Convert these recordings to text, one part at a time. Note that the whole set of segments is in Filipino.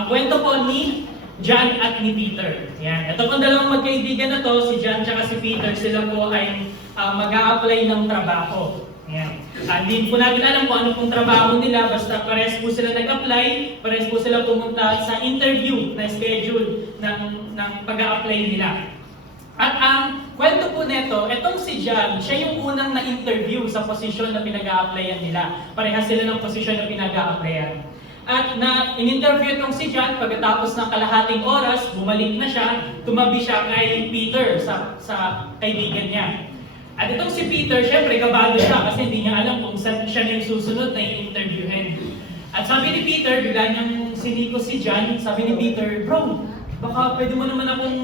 Ang kwento po ni John at ni Peter. Yan. Ito pong dalawang magkaibigan na to, si John at si Peter, sila po ay mag-a-apply ng trabaho. Yan. Hindi po natin alam kung ano pong trabaho nila, basta pares po sila nag-apply, pares po sila pumunta sa interview na schedule ng pag-a-apply nila. At ang kwento po neto, etong si John, siya yung unang na-interview sa posisyon na pinag-a-applyan nila. Parehas sila ng posisyon na pinag-a-applyan. At in-interview itong si John, pagkatapos ng kalahating oras, bumalik na siya, tumabi siya kay Peter sa kaibigan niya. At itong si Peter, syempre kabado siya kasi hindi niya alam kung saan siya na yung susunod na i-interviewin. At sabi ni Peter, bigla niyang siniko si John, sabi ni Peter, "Bro, baka pwede mo naman akong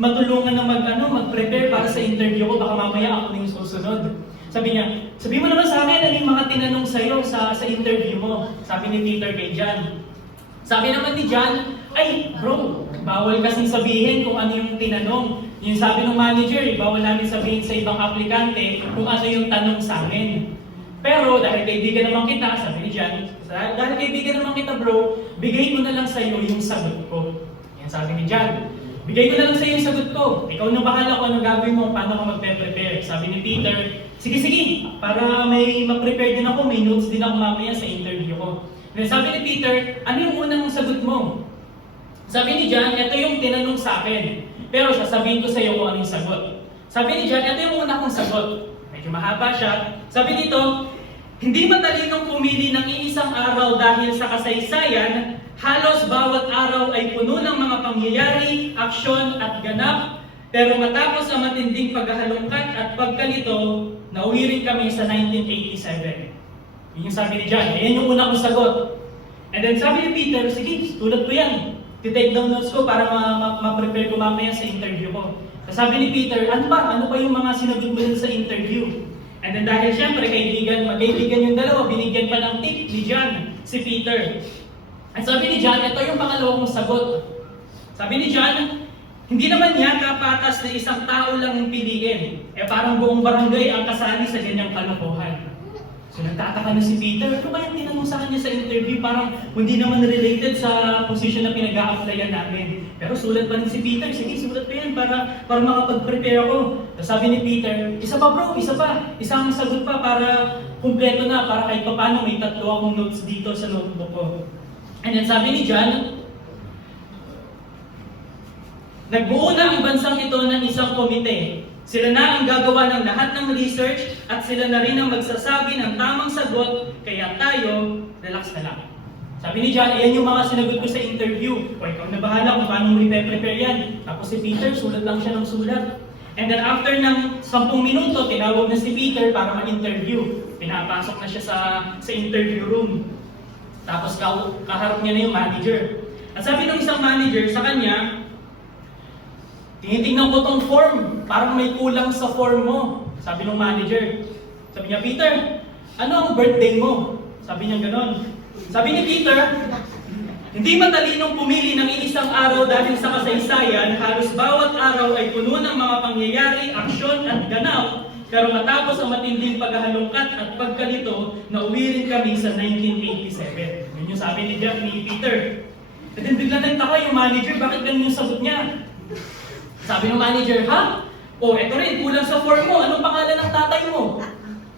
matulungan na mag-prepare para sa interview ko, baka mamaya ako na yung susunod." Sabi niya, "Sabi mo naman sa akin ano yung mga tinanong sa'yo sa interview mo." Sabi ni Peter kay John. Sabi naman ni John, "Ay bro, bawal kasing sabihin kung ano yung tinanong. Yung sabi ng manager, bawal namin sabihin sa ibang aplikante kung ano yung tanong sa amin. Pero dahil kaibigan naman kita," sabi ni John, "dahil kaibigan naman kita bro, bigay ko na lang sa'yo yung sagot ko." Yan sabi ni John. "Bigay ko na lang sa'yo yung sagot ko. Ikaw na bahala kung ano gagawin mo, paano ka magpe-prepare." Sabi ni Peter, "Sige, para may ma-prepare din ako, may notes din ako mamaya sa interview ko." Then sabi ni Peter, "Ano yung unang sagot mo?" Sabi ni John, "Ito yung tinanong sa akin. Pero sasabihin ko sa iyo kung ano yung sagot." Sabi ni John, "Ito yung una kong sagot." Medyo mahaba siya. Sabi dito, "Hindi matalinong pumili ng iisang araw dahil sa kasaysayan, halos bawat araw ay puno ng mga pangyayari, aksyon at ganap. Pero matapos ang matinding paghahalungkat at pagkalito, nauwi rin kami sa 1987. Yun yung sabi ni John. Ayan yung una kong sagot. And then sabi ni Peter, "Sige, tulad ko yan. Titake down notes ko para ma-prepare ko mamaya sa interview ko." Sabi ni Peter, "Ano pa yung mga sinagot mo sa interview?" And then dahil syempre magkaibigan yung dalawa, binigyan pa ng tip ni John, si Peter. At sabi ni John, "Ito yung pangalawang sagot." Sabi ni John, "Hindi naman yata patas na isang tao lang ang piliin. Parang buong barangay ang kasali sa ganyang kalokohan." So nagtataka na si Peter, ano ba yung tinanong sa kanya sa interview? Parang hindi naman related sa position na pinag-a-applyan namin. Pero sulat pa rin si Peter, "Sige, sulat pa yan para makapag-prepare ako." Tapos sabi ni Peter, "Isa pa bro, isa pa. Isang sagot pa para kumpleto na, para kahit pa paano may 3 akong notes dito sa notebook ko." And then sabi ni John, "Nagbuo na ang bansang ito ng isang komite. Sila na ang gagawa ng lahat ng research at sila na rin ang magsasabi ng tamang sagot, kaya tayo, relax na lang." Sabi ni John, "Ayan yung mga sinagot ko sa interview. O ikaw na bahala kung paano mo i-prepare yan." Tapos si Peter, sulat lang siya ng sulat. And then after ng 10 minuto, tinawag na si Peter para ma-interview. Pinapasok na siya sa interview room. Tapos kaharap niya na yung manager. At sabi ng isang manager sa kanya, "Tinitingnan ko tong form, parang may kulang sa form mo." Sabi ng manager. Sabi niya, "Peter, ano ang birthday mo?" Sabi niya ganon. Sabi ni Peter, "Hindi matalinong pumili ng iisang araw dahil sa kasaysayan, halos bawat araw ay puno ng mga pangyayari, aksyon at ganap. Pero matapos ang matinding paghahalungkat at pagkalito, nauwi rin kami sa 1987. Yun yung sabi ni Peter. At then bigla nagtaka yung manager, bakit ganun yung sagot niya? Sabi ng manager, "Ha? O, eto rin, kulang sa form mo. Anong pangalan ng tatay mo?"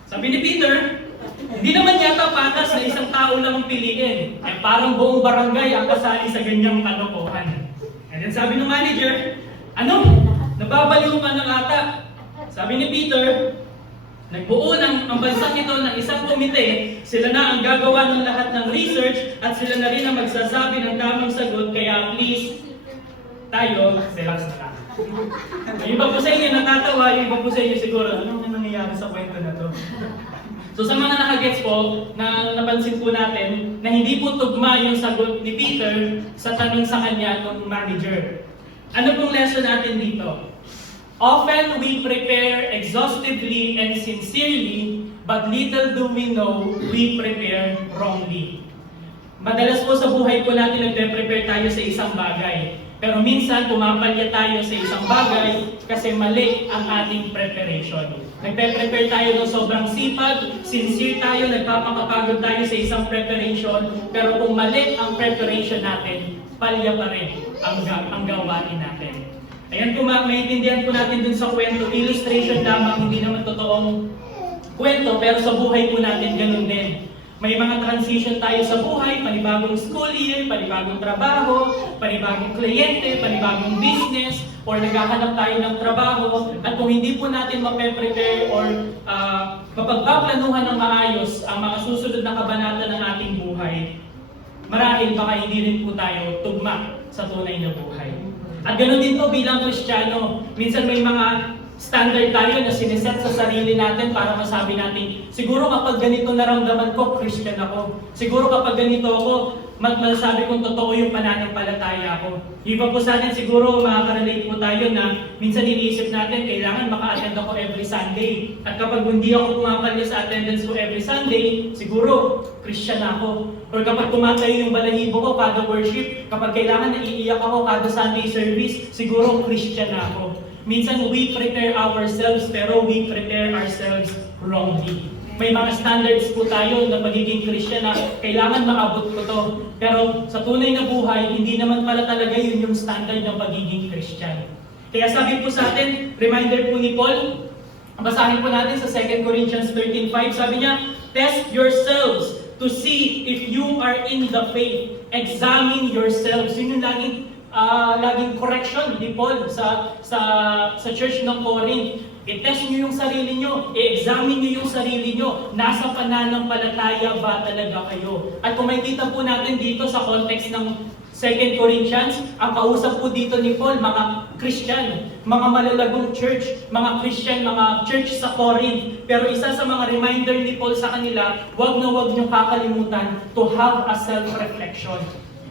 Sabi ni Peter, "Hindi naman yata patas na isang tao lang ang piliin. Parang buong barangay ang kasali sa ganyang kalokohan." And then sabi ng manager, "Ano? Nababaliw ka na ata." Sabi ni Peter, "Nagbuo ang bansang ito ng isang komite. Sila na ang gagawa ng lahat ng research at sila na rin ang magsasabi ng tamang sagot. Kaya please, tayo, relax na lang." Yung iba po sa inyo natatawa, yung iba po sa inyo siguro, anong nangyayari sa kwento na to? So sa mga nakagets po, napansin po natin na hindi po tugma yung sagot ni Peter sa tanong sa kanya ng manager. Ano pong lesson natin dito? Often we prepare exhaustively and sincerely, but little do we know we prepare wrongly. Madalas po sa buhay po natin nagpe-prepare tayo sa isang bagay. Pero minsan pumapalya tayo sa isang bagay kasi mali ang ating preparation. Nagpe-prepare tayo ng sobrang sipag, sincere tayo, nagpapakapagod tayo sa isang preparation, pero kung mali ang preparation natin, palya pa rin ang gawain natin. Ayan po, maintindihan po natin dun sa kwento, illustration lamang, hindi naman totoong kwento, pero sa buhay po natin ganun din. May mga transition tayo sa buhay, panibagong school year, panibagong trabaho, panibagong kliyente, panibagong business, or naghahanap tayo ng trabaho. At kung hindi po natin mape-prepare or mapagpaplanuhan ng maayos ang mga susunod na kabanata ng ating buhay, marahil baka hindi rin po tayo tugma sa tunay na buhay. At ganoon din po bilang Kristiyano, minsan may mga standard tayo na siniset sa sarili natin para masabi natin, siguro kapag ganito naramdaman ko, Christian ako. Siguro kapag ganito ako, masasabi kong totoo yung pananampalataya ako. Iba po sa atin, siguro makaka-relate po tayo na minsan iniisip natin, kailangan maka-attend ako every Sunday. At kapag hindi ako pumapalya sa attendance ko every Sunday, siguro Christian ako. Or kapag tumatayo yung balahibo ko kada worship, kapag kailangan naiiyak ako kada Sunday service, siguro Christian ako. Minsan we prepare ourselves pero we prepare ourselves wrongly. May mga standards po tayo na pagiging Christian na kailangan maabot ko to. Pero sa tunay na buhay, hindi naman pala talaga yun yung standard ng pagiging Christian. Kaya sabi po sa atin, reminder po ni Paul, basahin po natin sa 2 Corinthians 13:5, sabi niya, test yourselves to see if you are in the faith. Examine yourselves. Yun yung laging correction ni Paul sa church ng Corinth. I-test nyo yung sarili nyo, i-examine nyo yung sarili nyo, nasa pananampalataya ba talaga kayo? At kung makikita po natin dito sa context ng 2 Corinthians, ang kausap po dito ni Paul, mga Christian, mga malalagong church, mga Christian, mga church sa Corinth. Pero isa sa mga reminder ni Paul sa kanila, wag na wag nyo kakalimutan to have a self-reflection.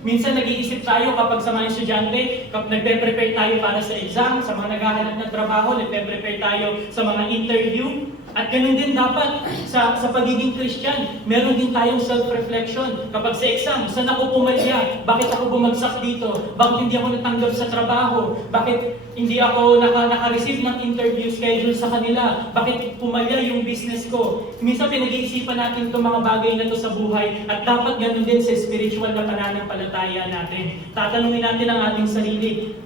Minsan nag-iisip tayo kapag sa mga estudyante, kapag nagpe-prepare tayo para sa exam, sa mga naghahanap ng trabaho, nagpe-prepare tayo sa mga interview. At ganun din dapat sa pagiging Christian, meron din tayong self-reflection. Kapag sa exam, saan ako pumalya? Bakit ako bumagsak dito? Bakit hindi ako natanggap sa trabaho? Bakit hindi ako naka-receive ng interview schedule sa kanila? Bakit pumalya yung business ko? Minsan pinag-iisipan natin itong mga bagay na ito sa buhay at dapat ganun din sa spiritual na pananampalataya natin. Tatanungin natin ang ating sarili,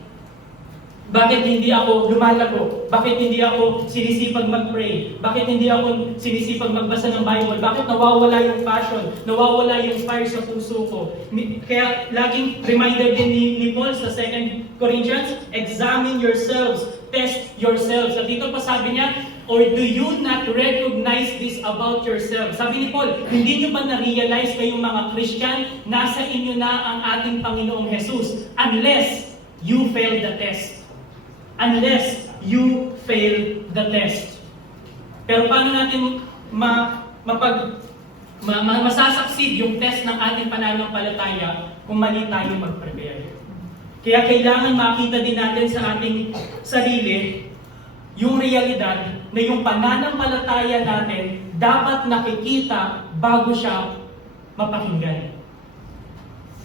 bakit hindi ako lumalago? Bakit hindi ako sinisipag mag-pray? Bakit hindi ako sinisipag magbasa ng Bible? Bakit nawawala yung passion? Nawawala yung fire sa puso ko? Kaya laging reminder din ni Paul sa 2 Corinthians, examine yourselves, test yourselves. At dito pa sabi niya, or do you not recognize this about yourselves? Sabi ni Paul, hindi nyo ba na-realize kayong mga Christian, nasa inyo na ang ating Panginoong Jesus unless you fail the test. Unless you fail the test. Pero paano natin masasucceed yung test ng ating pananampalataya kung mali tayo mag-prepare? Kaya kailangan makita din natin sa ating sarili yung realidad na yung pananampalataya natin dapat nakikita bago siya mapakinggan.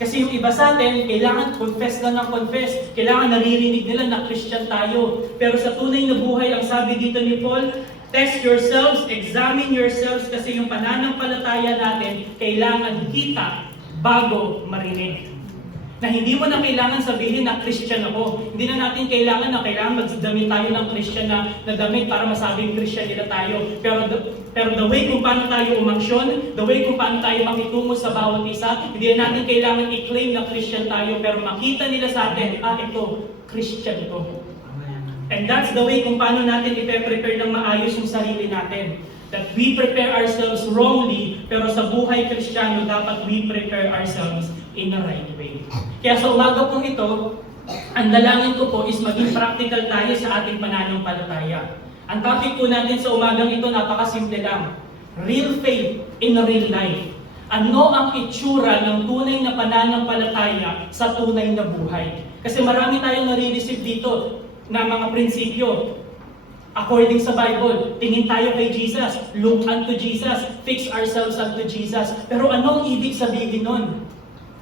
Kasi yung iba sa atin, kailangan confess lang ng confess. Kailangan naririnig nila na Christian tayo. Pero sa tunay na buhay, ang sabi dito ni Paul, test yourselves, examine yourselves, kasi yung pananampalataya natin, kailangan kita bago marinig. Na hindi mo na kailangan sabihin na Christian ako. Hindi na natin kailangan magdamit tayo ng Christian na damit para masabing Christian nila tayo. Pero the way kung paano tayo umaksyon, the way kung paano tayo makitungo sa bawat isa, hindi na natin kailangan i-claim na Christian tayo, pero makita nila sa atin, ito, Christian to. And that's the way kung paano natin i-prepare ng maayos yung sarili natin. That we prepare ourselves wrongly, pero sa buhay Kristiyano, dapat we prepare ourselves in the right way. Kaya sa umaga pong ito, ang dalangin ko po is maging practical tayo sa ating pananampalataya. Ang topic po natin sa umagang ito, napakasimple lang. Real faith in a real life. Ano ang itsura ng tunay na pananampalataya sa tunay na buhay? Kasi marami tayong nare-receive dito na mga prinsipyo. According sa Bible, tingin tayo kay Jesus, look unto Jesus, fix ourselves unto Jesus. Pero anong ibig sabihin nun?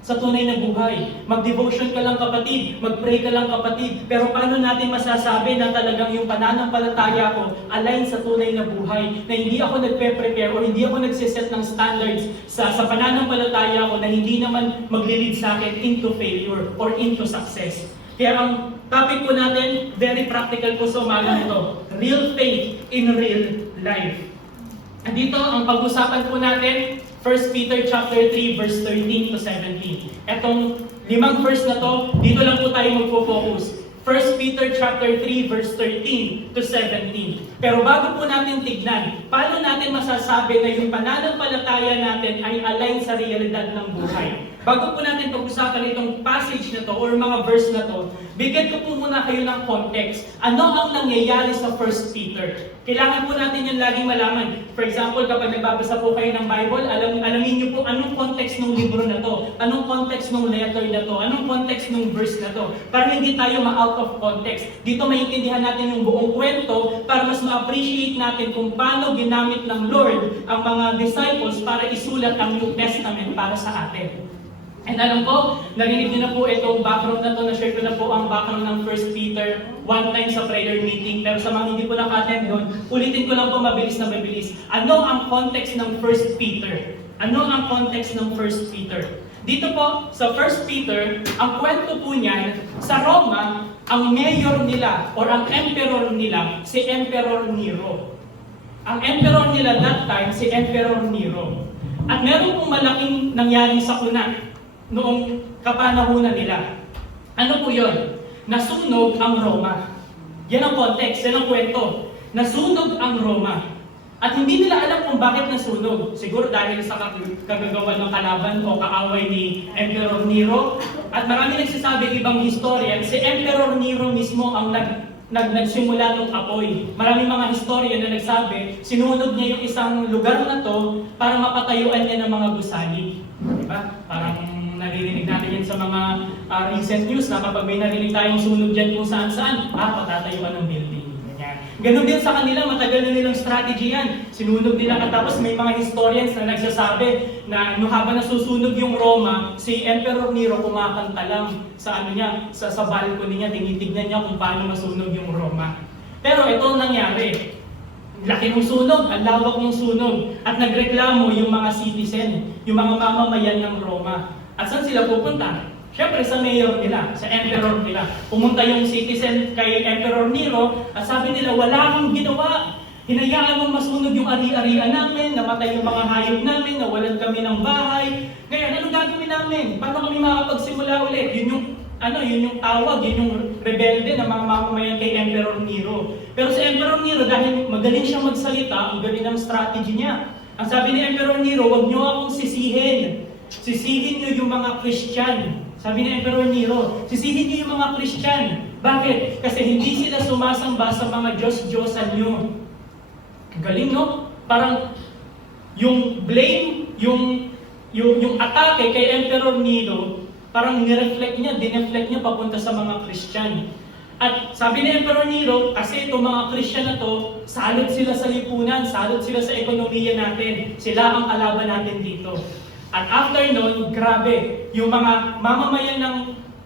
sa tunay na buhay. Mag-devotion ka lang kapatid, mag-pray ka lang kapatid, pero paano natin masasabi na talagang yung pananampalataya ko align sa tunay na buhay, na hindi ako nagpe-prepare o hindi ako nagsiset ng standards sa pananampalataya ko na hindi naman maglilid sa akin into failure or into success. Kaya ang topic po natin, very practical po sa umaga nito, real faith in real life. Dito ang pag-usapan po natin, 1 Peter chapter 3 verse 13 to 17. Etong 5 verse na to, dito lang po tayo magpo-focus. 1 Peter chapter 3 verse 13 to 17. Pero bago po natin tignan, paano natin masasabi na yung pananampalataya natin ay align sa realidad ng buhay? Bago po natin pag-usapan itong passage na to or mga verse na to, bigyan ko po muna kayo ng context. Ano ang nangyayari sa 1 Peter? Kailangan po natin yung laging malaman. For example, kapag nagbabasa po kayo ng Bible, alamin niyo po anong context ng libro na to, anong context ng letter na to, anong context ng verse na to, para hindi tayo ma-out of context. Dito maintindihan natin yung buong kwento para mas ma-appreciate natin kung paano ginamit ng Lord ang mga disciples para isulat ang New Testament para sa atin. And alam ko, narinig niyo na po itong background na to, na-share ko na po ang background ng 1 Peter one time sa prayer meeting. Pero sa mga hindi po naka-attend doon, ulitin ko lang po mabilis na mabilis. Ano ang context ng 1 Peter? Ano ang context ng 1 Peter? Dito po, sa 1 Peter, ang kwento po niyan, sa Roma, ang mayor nila, or ang emperor nila, si Emperor Nero. Ang emperor nila that time, si Emperor Nero. At meron pong malaking nangyaring sakuna noong kapanahunan nila. Ano po yun? Nasunog ang Roma. Yan ang context, yan ang kwento. Nasunog ang Roma. At hindi nila alam kung bakit nasunog. Siguro dahil sa kagagawan ng kalaban o kaaway ni Emperor Nero. At marami nagsasabi ibang historian, si Emperor Nero mismo ang nagsimula ng apoy. Maraming mga historian na nagsabi, sinunog niya yung isang lugar na to para mapatayuan niya ng mga gusali. Diba? Parang naririnig natin yan sa mga recent news na kapag may narinig tayong sunog dyan kung saan-saan, patatayuan ng building. Ganun din sa kanila, matagal na nilang strategy yan. Sinunog nila at tapos may mga historians na nagsasabi na nung habang nasusunog yung Roma, si Emperor Nero kumakanta lang sa sa balcony niya, tinitignan niya kung paano masunog yung Roma. Pero ito ang nangyari. Laki ng sunog, ang lawak ng sunog, at nagreklamo yung mga citizen, yung mga mamamayan ng Roma. At saan sila pupunta? Siyempre sa mayor nila, sa emperor nila. Pumunta yung citizen kay Emperor Nero at sabi nila, wala kang ginawa. Hinayaan mong masunog yung ari-arian namin, namatay yung mga hayop namin, nawalan kami ng bahay. Ngayon, anong gagawin namin? Paano kami makapagsimula ulit? Yun yung tawag, yun yung rebelde na mga mamamayan kay Emperor Nero. Pero si Emperor Nero, dahil magaling siyang magsalita, ang galing ng strategy niya. Ang sabi ni Emperor Nero, huwag niyo akong sisihin. Sisihin niyo yung mga Christian. Sabi ni Emperor Nero, sisihin niyo yung mga Christian. Bakit? Kasi hindi sila sumasamba sa mga Diyos-Diyosan niyo. Galing, no? Parang yung blame, yung atake kay Emperor Nero, parang dineflect niya papunta sa mga Christian. At sabi ni Emperor Nero, kasi itong mga Christian na to, salot sila sa lipunan, salot sila sa ekonomiya natin. Sila ang kalaban natin dito. At after nun, grabe, yung mga mamamayan ng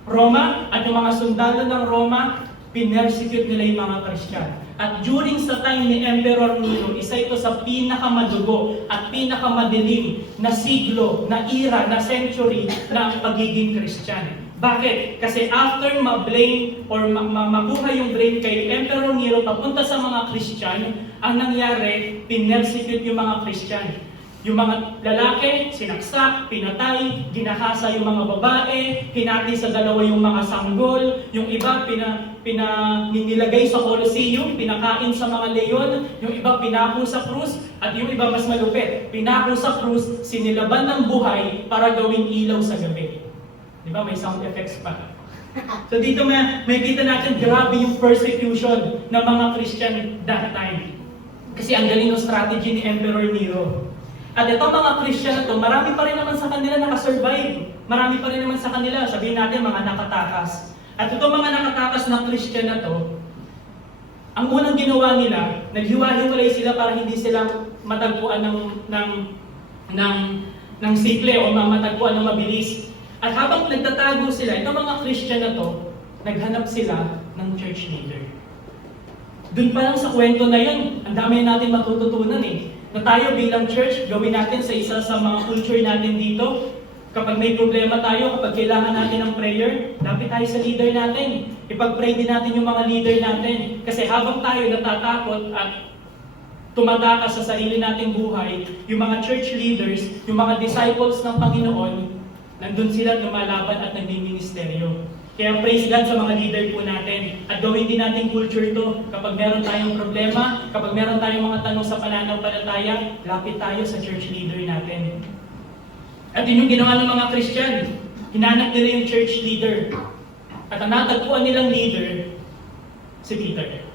Roma at yung mga sundalo ng Roma, pinersecute nila yung mga Christian. At during sa time ni Emperor Nero, isa ito sa pinakamadugo at pinakamadilim na siglo, na era, na century ng pagiging Christian. Bakit? Kasi after ma-blame or makuha yung blame kay Emperor Nero papunta sa mga Christian, ang nangyari, pinersecute yung mga Christian. Yung mga lalaki, sinaksak, pinatay, ginahasa yung mga babae, hinati sa dalawa yung mga sanggol, yung iba nilagay sa Colosseum, pinakain sa mga leon, yung iba pinako sa krus, at yung iba mas malupit, pinako sa krus, sinilaban ng buhay para gawing ilaw sa gabi. Di ba? May sound effects pa. So dito may kita natin, grabe yung persecution ng mga Christian that time. Kasi ang galing ng strategy ni Emperor Nero. At itong mga Christian na to, marami pa rin naman sa kanila nakasurvive. Marami pa rin naman sa kanila, sabihin natin mga nakatakas. At itong mga nakatakas na Christian na to, ang unang ginawa nila, naghiwa-hiwalay sila para hindi sila matagpuan ng sikle o matagpuan ng mabilis. At habang nagtatago sila, itong mga Christian na to, naghanap sila ng church leader. Doon pa lang sa kwento na yun, ang dami natin matututunan na tayo bilang church, gawin natin sa isa sa mga culture natin dito. Kapag may problema tayo, kapag kailangan natin ng prayer, lapit tayo sa leader natin. Ipag-pray din natin yung mga leader natin. Kasi habang tayo natatakot at tumatakas sa sarili nating buhay, yung mga church leaders, yung mga disciples ng Panginoon, nandun sila lumalaban at nagmi-ministeryo. Kaya praise God sa mga leader po natin. At gawin din natin culture to. Kapag meron tayong problema, kapag meron tayong mga tanong sa pananampalataya, lapit tayo sa church leader natin. At yun yung ginawa ng mga Christian. Hinanap nila yung church leader. At ang natagpuan nilang leader, si Peter.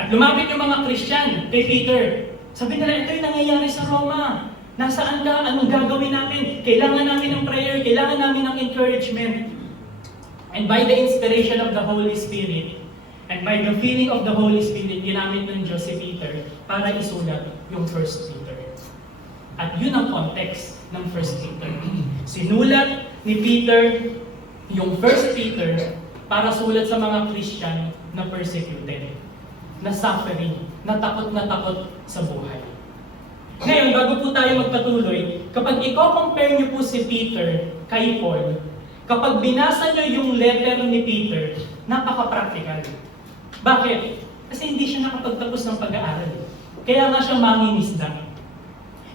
At lumapit yung mga Christian kay Peter. Sabi nila, ito yung nangyayari sa Roma. Nasaan ka? Anong gagawin natin? Kailangan namin ng prayer, kailangan namin ng encouragement. And by the inspiration of the Holy Spirit, and by the feeling of the Holy Spirit, ginamit ng Diyos si Peter para isulat yung 1 Peter. At yun ang context ng 1 Peter. Sinulat ni Peter yung 1 Peter para sulat sa mga Christian na persecuted, na suffering, na takot sa buhay. Ngayon, bago po tayo magpatuloy, kapag i-compare niyo po si Peter kay Paul, kapag binasa niyo yung letter ni Peter, napaka-practical. Bakit? Kasi hindi siya nakapagtapos ng pag-aaral. Kaya nga siya mangingisda.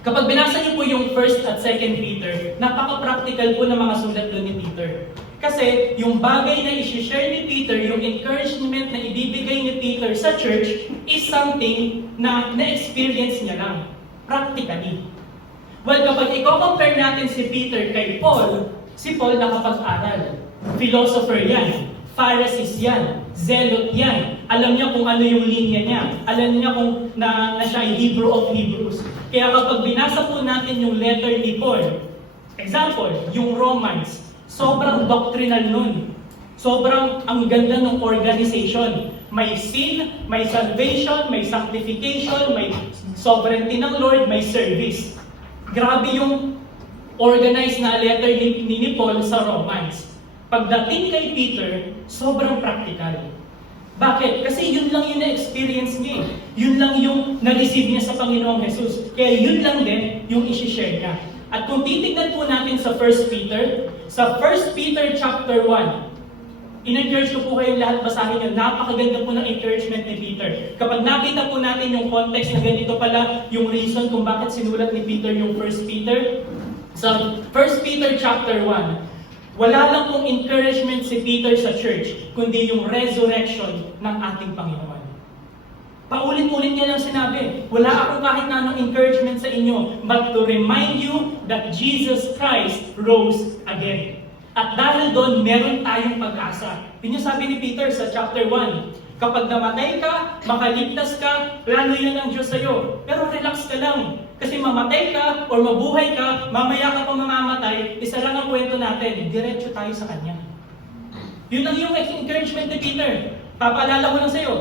Kapag binasa niyo po yung 1 at 2 Peter, napaka-practical po ng mga sulat doon ni Peter. Kasi yung bagay na i-share ni Peter, yung encouragement na ibibigay ni Peter sa church, is something na na-experience niya lang. Practically. Well, kapag i-compare natin si Peter kay Paul, si Paul nakapag-aral. Philosopher yan. Pharisees yan. Zealot yan. Alam niya kung ano yung linya niya. Alam niya kung na siya ay Hebrew of Hebrews. Kaya kapag binasa po natin yung letter ni Paul, example, yung Romans, sobrang doctrinal nun. Sobrang ang ganda ng organization. May sin, may salvation, may sanctification, may sovereignty ng Lord, may service. Grabe yung organized na letter ni Paul sa Romans. Pagdating kay Peter, sobrang practical. Bakit? Kasi yun lang yung na-experience niya. Yun lang yung na-receive niya sa Panginoong Jesus. Kaya yun lang din yung isi-share niya. At kung titignan po natin sa 1 Peter, sa 1 Peter chapter 1, in-encourage ko po kayong lahat basahin yun. Napakaganda po ng encouragement ni Peter. Kapag nakita po natin yung context na ganito pala, yung reason kung bakit sinulat ni Peter yung 1 Peter, sa 1 Peter chapter 1, wala lang pong encouragement si Peter sa church, kundi yung resurrection ng ating Panginoon. Paulit-ulit niya lang sinabi, wala akong kahit na anong encouragement sa inyo, but to remind you that Jesus Christ rose again. At dahil doon, meron tayong pag-asa. Yun yung sabi ni Peter sa chapter 1. Kapag namatay ka, makaligtas ka, plano yan ng Diyos sa'yo. Pero relax ka lang. Kasi mamatay ka or mabuhay ka, mamaya ka pa mamamatay, isa lang ang kwento natin, diretso tayo sa Kanya. Yun ang yung encouragement ni Peter. Papaalala ko lang sa'yo,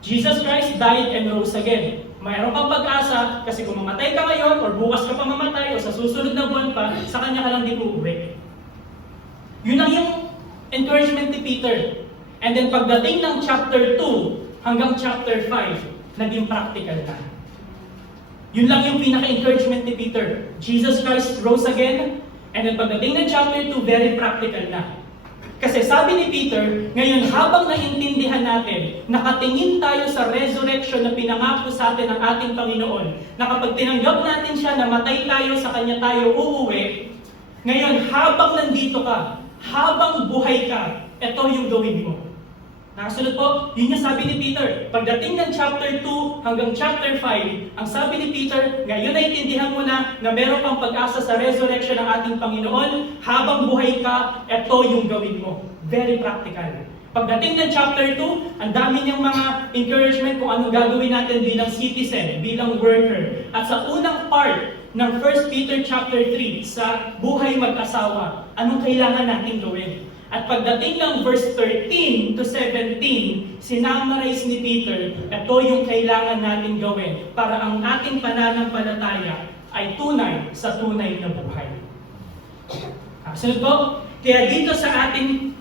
Jesus Christ died and rose again. Mayroon kang pag-asa kasi kung mamatay ka ngayon or bukas ka pa mamatay o sa susunod na buwan pa, sa Kanya ka lang di uuwi. Yun ang yung encouragement ni Peter. And then pagdating ng chapter 2 hanggang chapter 5, naging practical na. Yun lang yung pinaka-encouragement ni Peter. Jesus Christ rose again, and then pagdating ng chapter 2, very practical na. Kasi sabi ni Peter, ngayon habang naintindihan natin, nakatingin tayo sa resurrection na pinangako sa atin ng ating Panginoon, na kapag tinanggap natin siya, namatay tayo, sa Kanya tayo uuwi, ngayon habang nandito ka, habang buhay ka, ito yung gawin mo. Nakasunod po, yun yung sabi ni Peter. Pagdating ng chapter 2 hanggang chapter 5, ang sabi ni Peter, ngayon naintindihan mo na meron kang pag-asa sa resurrection ng ating Panginoon, habang buhay ka, ito yung gawin mo. Very practical. Pagdating ng chapter 2, ang dami niyang mga encouragement kung anong gagawin natin bilang citizen, bilang worker. At sa unang part ng 1 Peter chapter 3, sa buhay mag-asawa, anong kailangan natin gawin? At pagdating ng verse 13 to 17, sinamarize ni Peter, ito yung kailangan natin gawin para ang ating pananampalataya ay tunay sa tunay na buhay. Sunod po, kaya dito sa ating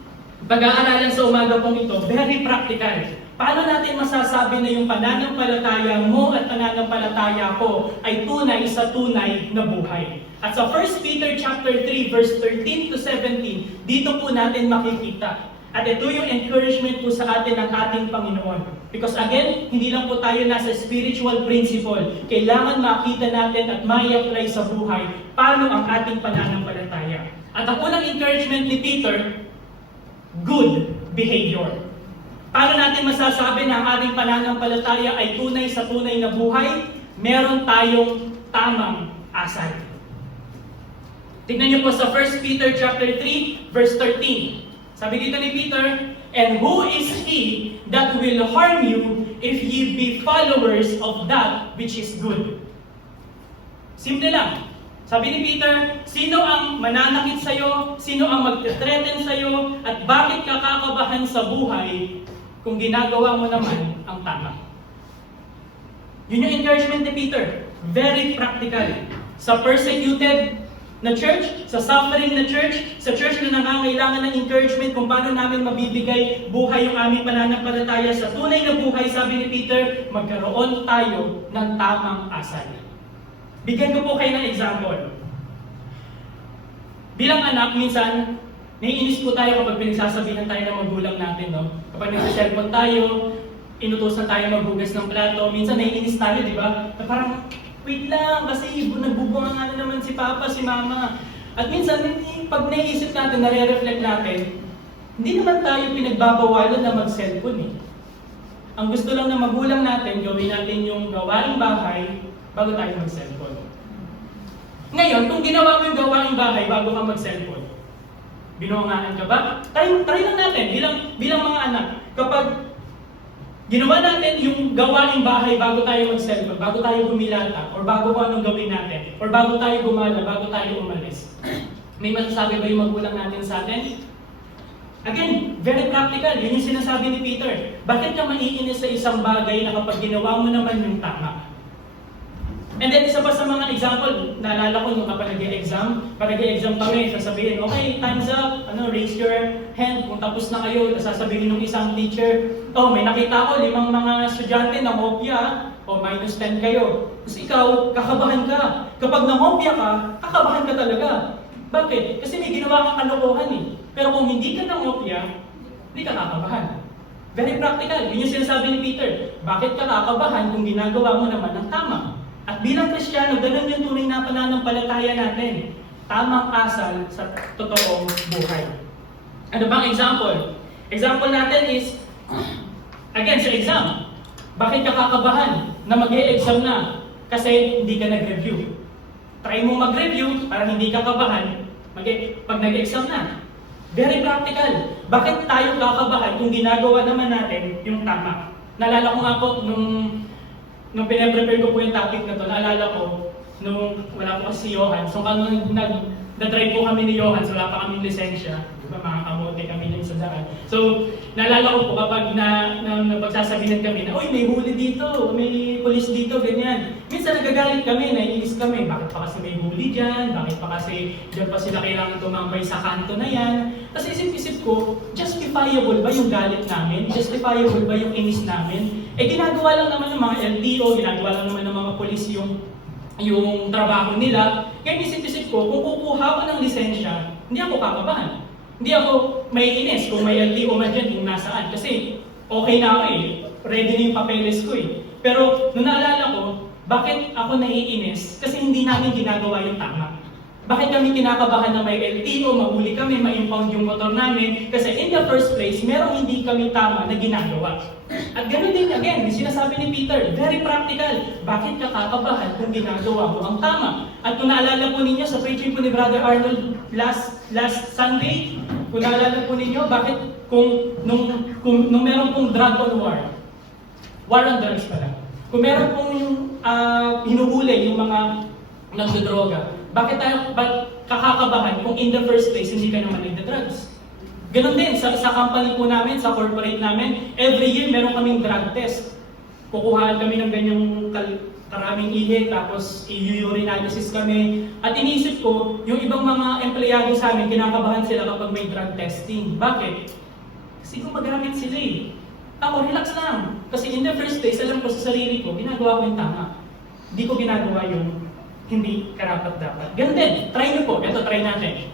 pag-aaralan sa umaga pong ito, very practical. Paano natin masasabi na yung pananampalataya mo at pananampalataya ko ay tunay sa tunay na buhay? At sa 1 Peter chapter 3 verse 13 to 17, dito po natin makikita. At ito yung encouragement po sa atin ng ating Panginoon. Because again, hindi lang po tayo nasa spiritual principle. Kailangan makita natin at mai-apply sa buhay paano ang ating pananampalataya. At ang unang encouragement ni Peter, good behavior. Paano natin masasabi na ang ating pananampalataya ay tunay sa tunay na buhay? Meron tayong tamang asal. Tingnan niyo po sa 1 Peter chapter 3 verse 13. Sabi dito ni Peter, "And who is he that will harm you if ye be followers of that which is good?" Simple lang. Sabi ni Peter, sino ang mananakit sa'yo, sino ang mag-threaten sa'yo, at bakit ka kakabahan sa buhay kung ginagawa mo naman ang tama? Yun yung encouragement ni Peter. Very practical. Sa persecuted na church, sa suffering na church, sa church na nangangailangan ng encouragement kung paano namin mabibigay buhay yung aming pananampalataya sa tunay na buhay, sabi ni Peter, magkaroon tayo ng tamang asal. Bigyan ko po kayo ng example. Bilang anak, minsan, naiinis po tayo kapag pinagsasabihan tayo ng magulang natin, no? Kapag nag-cellphone tayo, inutusan tayo maghugas ng plato, minsan naiinis tayo, di ba? Na parang, wait lang, kasi nagbubunga nga na naman si Papa, si Mama. At minsan, pag naiisip natin, nare-reflect natin, hindi naman tayo pinagbabawalan na mag-cellphone eh. Ang gusto lang ng magulang natin, gawin natin yung gawaing bahay bago tayo mag-cellphone. Ngayon, kung ginawa mo yung gawaing bahay bago ka mag-cellphone, binungaan ka ba? Try lang natin, bilang mga anak. Kapag ginawa natin yung gawaing bahay bago tayo mag-cellphone, bago tayo humilata, or bago kung anong gawin natin, or bago tayo gumala, bago tayo umalis, may masasabi ba yung magulang natin sa atin? Again, very practical. Yun yung sinasabi ni Peter. Bakit ka maiinis sa isang bagay na kapag ginawa mo naman yung tama? And then isa pa sa mga example, naalala ko nung kapag nag-e-exam kami, sasabihin, okay, time's up, raise your hand kung tapos na kayo, sasabihin ng isang teacher, oh, may nakita ko, 5 mga estudyante na hopya, o minus 10 kayo. Tapos ikaw, kakabahan ka. Kapag nangopya ka, kakabahan ka talaga. Bakit? Kasi may ginawa kang kalokohan eh. Pero kung hindi ka nangopya, hindi ka kakabahan. Very practical. Yun yung sinasabi ni Peter. Bakit ka kakabahan kung ginagawa mo naman ang tama? At bilang Kristiyano, ganun yung tunay na pananampalataya natin. Tamang asal sa totoong buhay. Ano bang example? Example natin is, again, sa exam. Bakit ka kakabahan na mag-e-exam na? Kasi hindi ka nag-review. Try mo mag-review para hindi ka kabahan pag nag-exam na. Very practical. Bakit tayo kakabahan kung ginagawa naman natin yung tama? Naalala ko nga po, nung pinaprepare ko po yung topic na to, naalala ko, nung wala po kasi si Johan, so kung nag-drive po kami ni Johan, so wala pa kaming lisensya, di ba, mga kamote kami din sa daan. So, naalala ko po kapag napagsasabihan kami na, uy, may huli dito, may police dito, ganyan. Minsan nagagalit kami, naiinis kami, bakit pa kasi may huli dyan, bakit pa kasi dyan pa sila kailangan tumambay sa kanto na yan. Kasi isip-isip ko, justifiable ba yung galit namin? Justifiable ba yung inis namin? Eh ginagawa lang naman ng mga LTO, ginagawa lang naman ng mga polis yung trabaho nila. Kaya isip-isip ko, kung kukuha ko ng lisensya, hindi ako kakabahan. Hindi ako may inis kung may LTO man dyan kung nasaan. Kasi okay na ako eh. Ready na yung papeles ko eh. Pero nung naalala ko, bakit ako naiinis? Kasi hindi namin ginagawa yung tama. Bakit kami kinakabahan na may LTO, mahuli kami, ma-impound yung motor namin? Kasi in the first place, merong hindi kami tama na ginagawa. At ganoon din, again, sinasabi ni Peter, very practical. Bakit ka kakabahan kung ginagawa mo ang tama? At kung naalala po ninyo sa preaching po ni Brother Arnold last Sunday, kung naalala po ninyo, bakit kung nung meron pong drug on war on drugs pala. Kung meron pong hinuhuli yung mga nagdodroga, bakit kakakabahan kung in the first place hindi ka naman nagda-drugs? Ganon din, sa company po namin, sa corporate namin, every year meron kaming drug test. Kukuhaan kami ng ganyang karaming ihi, tapos i-urinalysis kami. At inisip ko, yung ibang mga empleyado sa amin, kinakabahan sila kapag may drug testing. Bakit? Kasi gumagamit sila eh. Ako, relax lang. Kasi in the first place, alam ko sa sarili ko, ginagawa ko yung tama. Hindi ko ginagawa yung hindi karapat-dapat. Ganun din, try nyo po. Ito, try natin.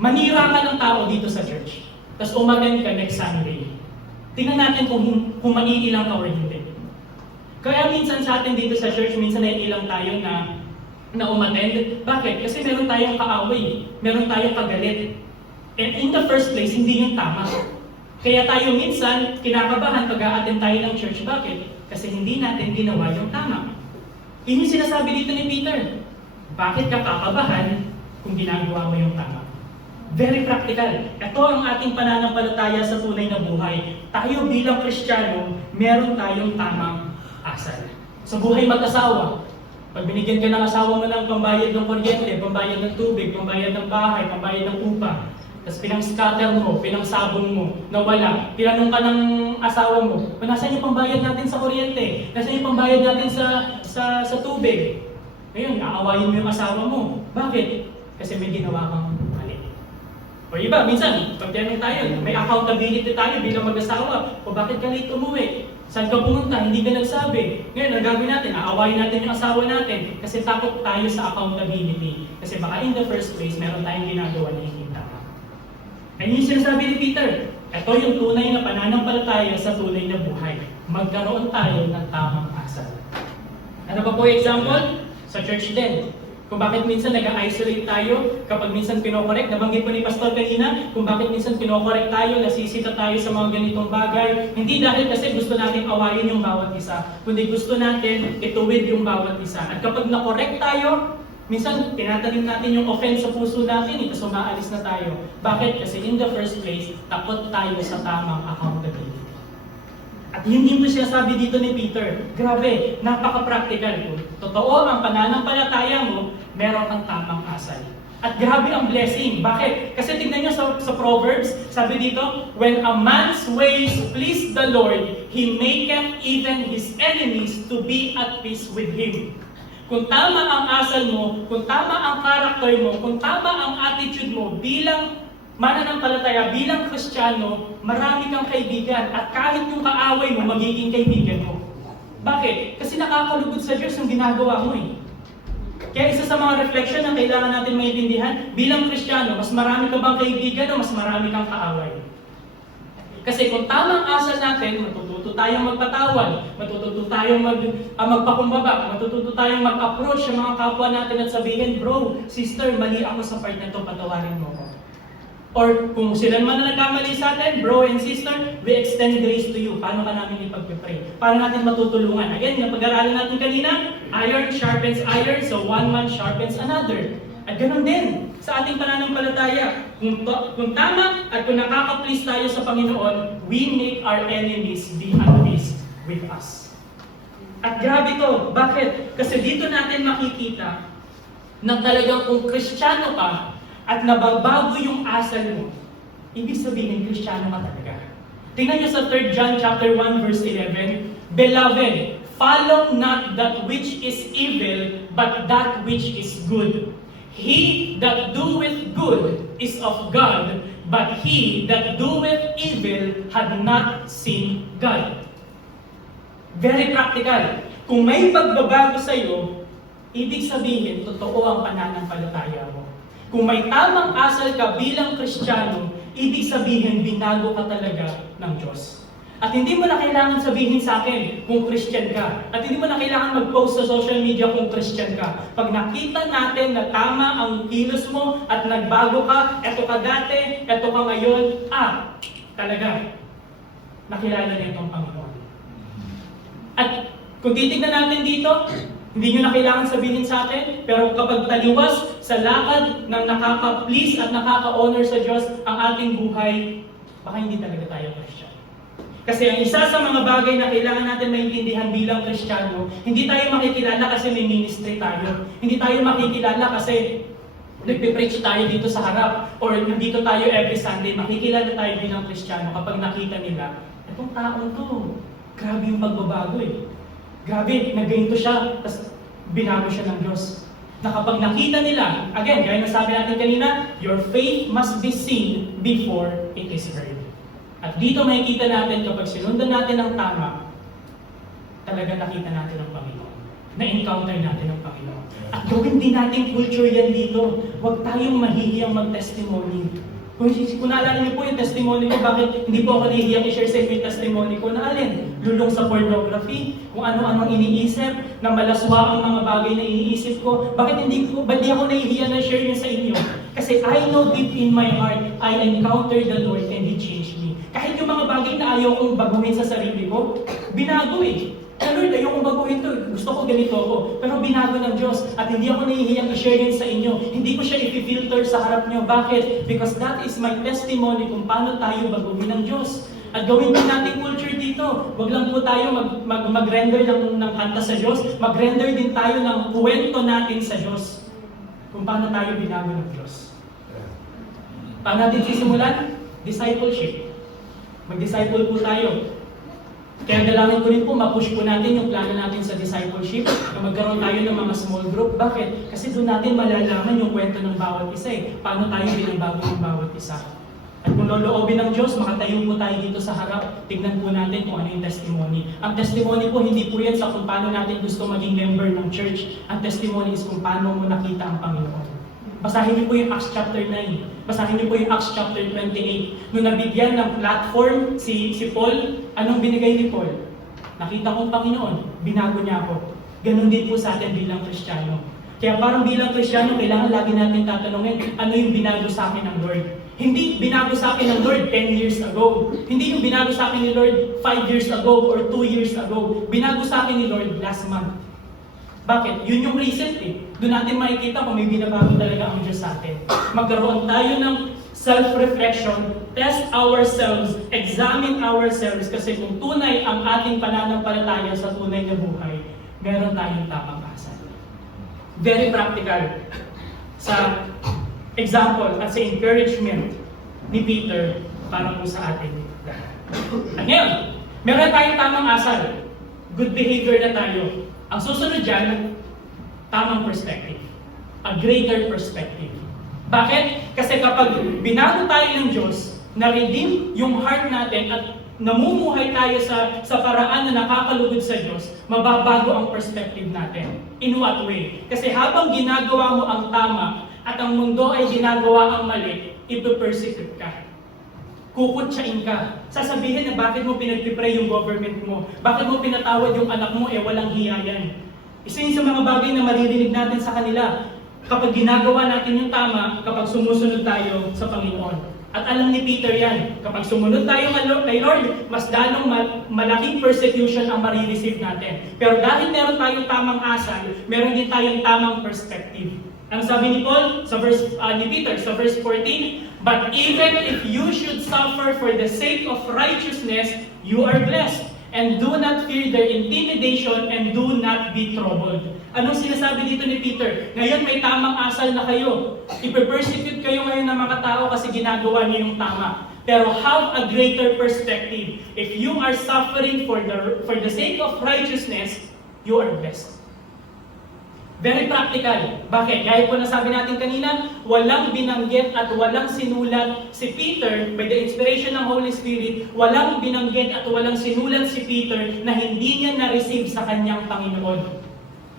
Manira ka ng tao dito sa church. Tapos umagan ka next Sunday. Tingnan natin kung maiilang ka or hindi. Kaya minsan sa atin dito sa church, minsan naiilang tayo na umattend. Bakit? Kasi meron tayong kaaway, meron tayong kagalit. And in the first place, hindi yung tama. Kaya tayo minsan, kinakabahan pag a-attend tayo ng church. Bakit? Kasi hindi natin ginawa yung tama. Yun yung sinasabi dito ni Peter. Bakit ka kakabahan kung ginagawa mo yung tama? Very practical. Ito ang ating pananampalataya sa tunay na buhay. Tayo bilang Kristiyano, meron tayong tamang asal. Sa buhay mag-asawa, pag binigyan ka ng asawa mo ng pambayad ng kuryente, pambayad ng tubig, pambayad ng bahay, pambayad ng upa, tapos pinang-scatter mo, pinang-sabon mo, nawala, tinanong ka ng asawa mo, nasaan yung pambayad natin sa kuryente? Nasaan yung pambayad natin sa tubig? Ngayon, aawayin mo yung asawa mo. Bakit? Kasi may ginawa kang mali. O iba, minsan, pag tinanong tayo, may accountability tayo bilang mag-asawa. O bakit ka late umuwi? Saan ka pumunta? Hindi ka nagsabi. Ngayon, ang gagawin natin, aawayin natin yung asawa natin kasi takot tayo sa accountability. Kasi baka in the first place, meron tayong ginagawa na hindi tama. Ayun yung sinasabi ni Peter. Ito yung tunay na pananampalataya sa tunay na buhay. Magkaroon tayo ng tamang asal. Ano pa po yung example? Sa church din. Kung bakit minsan nag-isolate tayo, kapag minsan pinokorek, nabanggit ko ni Pastor kanina, kung bakit minsan pinokorek tayo, nasisita tayo sa mga ganitong bagay, hindi dahil kasi gusto natin awayin yung bawat isa, kundi gusto natin ituwid yung bawat isa. At kapag nakorek tayo, minsan tinatanim natin yung offense sa puso natin, tapos umaalis na tayo. Bakit? Kasi in the first place, takot tayo sa tamang accountability. At hindi mo siya sabi dito ni Peter, grabe, napaka-practical ko. Totoo ang pananampalataya mo, meron kang tamang asal. At grabe ang blessing. Bakit? Kasi tignan nyo sa Proverbs, sabi dito, when a man's ways please the Lord, he maketh even his enemies to be at peace with him. Kung tama ang asal mo, kung tama ang karakter mo, kung tama ang attitude mo bilang mananampalataya, bilang Kristiyano, marami kang kaibigan at kahit yung kaaway mo, magiging kaibigan mo. Bakit? Kasi nakakalugod sa Diyos yung ginagawa mo eh. Kaya isa sa mga reflection na kailangan natin maintindihan, bilang Kristiyano, mas marami ka bang kaibigan o mas marami kang kaaway? Kasi kung tamang asal natin, matututo tayong magpatawad, matututo tayong magpakumbaba, matututo tayong mag-approach sa mga kapwa natin at sabihin, bro, sister, mali ako sa part na ito, patawarin mo ko. Or kung sila man na nagkamali sa atin, bro and sister, we extend grace to you. Paano ka namin ipag-pray? Paano natin matutulungan? Again, yung pag-aralan natin kanina, iron sharpens iron, so one man sharpens another. At ganoon din sa ating pananampalataya. Kung tama at kung nakaka-please tayo sa Panginoon, we make our enemies be at peace with us. At grabe to. Bakit? Kasi dito natin makikita na talagang kung Kristiyano ka, at nababago yung asal mo, ibig sabihin, Kristiyano ka talaga. Tingnan niyo sa 3 John chapter 1 verse 11, Beloved, follow not that which is evil, but that which is good. He that doeth good is of God, but he that doeth evil had not seen God. Very practical. Kung may pagbabago sa iyo, ibig sabihin, totoo ang pananampalataya mo. Kung may tamang asal ka bilang Kristiyano, ibig sabihin, binago ka talaga ng Diyos. At hindi mo na kailangan sabihin sa akin kung Christian ka. At hindi mo na kailangan mag-post sa social media kung Christian ka. Pag nakita natin na tama ang kilos mo at nagbago ka, eto ka dati, eto ka ngayon, talaga, nakilala niya itong Panginoon. At kung titignan natin dito, hindi nyo na kailangan sabihin sa akin, pero kapag taliwas sa lakad ng nakaka-please at nakaka-honor sa Diyos ang ating buhay, baka hindi talaga tayo Christian. Kasi ang isa sa mga bagay na kailangan natin maintindihan bilang Kristiyano, hindi tayo makikilala kasi may ministry tayo. Hindi tayo makikilala kasi nagpipreach tayo dito sa harap or nandito tayo every Sunday. Makikilala tayo bilang Kristiyano kapag nakita nila, itong taong to, grabe yung pagbabago eh. Grabe, nagganito siya, tapos binago siya ng Diyos. Na kapag nakita nila, again, gaya na sabi natin kanina, your faith must be seen before it is heard. At dito makikita natin kapag sinundan natin ang tama, talaga nakita natin ang Panginoon. Na-encounter natin ang Panginoon. At gawin din natin culture yan dito. Huwag tayong mahihiyang mag-testimony. Kung naalala niyo po yung testimony ko, bakit hindi po ako nahihiyang i-share sa inyo yung testimony ko na alin? Lulong sa pornography, kung ano-anong iniisip, na malaswa ang mga bagay na iniisip ko. Ba't di ako nahihiya na share yun sa inyo? Kasi I know deep in my heart, I encountered the Lord and He changed me. Kahit yung mga bagay na ayaw kong baguhin sa sarili ko, binago eh. Lord, ayaw kong baguhin to. Gusto ko ganito ako. Pero binago ng Diyos at hindi ako nahihiyang i-share yun sa inyo. Hindi ko siya i-filter sa harap nyo. Bakit? Because that is my testimony kung paano tayo baguhin ng Diyos. At gawin din natin culture dito. Huwag lang po tayo mag-render ng kanta sa Diyos. Mag-render din tayo ng kwento natin sa Diyos. Kung paano tayo binago ng Diyos. Paano natin sisimulan? Discipleship. Mag-disciple po tayo. Kaya dalangin ko rin po, ma-push po natin yung plano natin sa discipleship, na magkaroon tayo ng mga small group. Bakit? Kasi doon natin malalaman yung kwento ng bawat isa eh. Paano tayo binabago ng bawat isa. At kung loloobin ng Diyos, makatayo po tayo dito sa harap, tignan po natin kung ano yung testimony. Ang testimony po, hindi po yan sa kung paano natin gusto maging member ng church. Ang testimony is kung paano mo nakita ang Panginoon. Basahin niyo po yung Acts chapter 9. Basahin niyo po yung Acts chapter 28. Nung nabigyan ng platform si Paul, anong binigay ni Paul? Nakita kong Panginoon, binago niya ako. Ganon din po sa atin bilang Kristiyano. Kaya parang bilang Kristiyano, kailangan lagi natin tatanungin, ano yung binago sa akin ng Lord? Hindi binago sa akin ng Lord 10 years ago. Hindi yung binago sa akin ni Lord 5 years ago or 2 years ago. Binago sa akin ni Lord last month. Bakit? Yun yung recent eh. Doon natin makikita kung may binabago talaga ang Diyos sa atin. Magkaroon tayo ng self-reflection, test ourselves, examine ourselves, kasi kung tunay ang ating pananampalataya sa tunay na buhay, meron tayong tamang asal. Very practical. Sa example at sa encouragement ni Peter para po sa atin. At ngayon, meron tayong tamang asal. Good behavior na tayo. Ang susunod dyan, tamang perspective. A greater perspective. Bakit? Kasi kapag binago tayo ng Diyos, na-redeem yung heart natin at namumuhay tayo sa paraan na nakakalugod sa Diyos, mababago ang perspective natin. In what way? Kasi habang ginagawa mo ang tama at ang mundo ay ginagawa ang mali, ipe-persecute ka. Kukutsain ka. Sasabihin na bakit mo pinagpipray yung government mo? Bakit mo pinatawad yung anak mo walang hiya yan? Isa yun sa mga bagay na maririnig natin sa kanila kapag ginagawa natin yung tama, kapag sumusunod tayo sa Panginoon. At alam ni Peter yan, kapag sumunod tayo kay Lord, mas lalong malaking persecution ang marireceive natin. Pero dahil meron tayong tamang asal, meron din tayong tamang perspective. Ang sabi ni Paul ni Peter sa verse 14, but even if you should suffer for the sake of righteousness, you are blessed. And do not fear their intimidation and do not be troubled. Anong sinasabi dito ni Peter? Ngayon may tamang asal na kayo. Ipe-persecute kayo ngayon ng mga tao kasi ginagawa niyo yung tama. Pero have a greater perspective. If you are suffering for the sake of righteousness, you are blessed. Very practical. Bakit? Gaya po na sabi natin kanina, walang binanggit at walang sinulat si Peter, by the inspiration ng Holy Spirit, walang binanggit at walang sinulat si Peter na hindi niya na-receive sa kanyang Panginoon.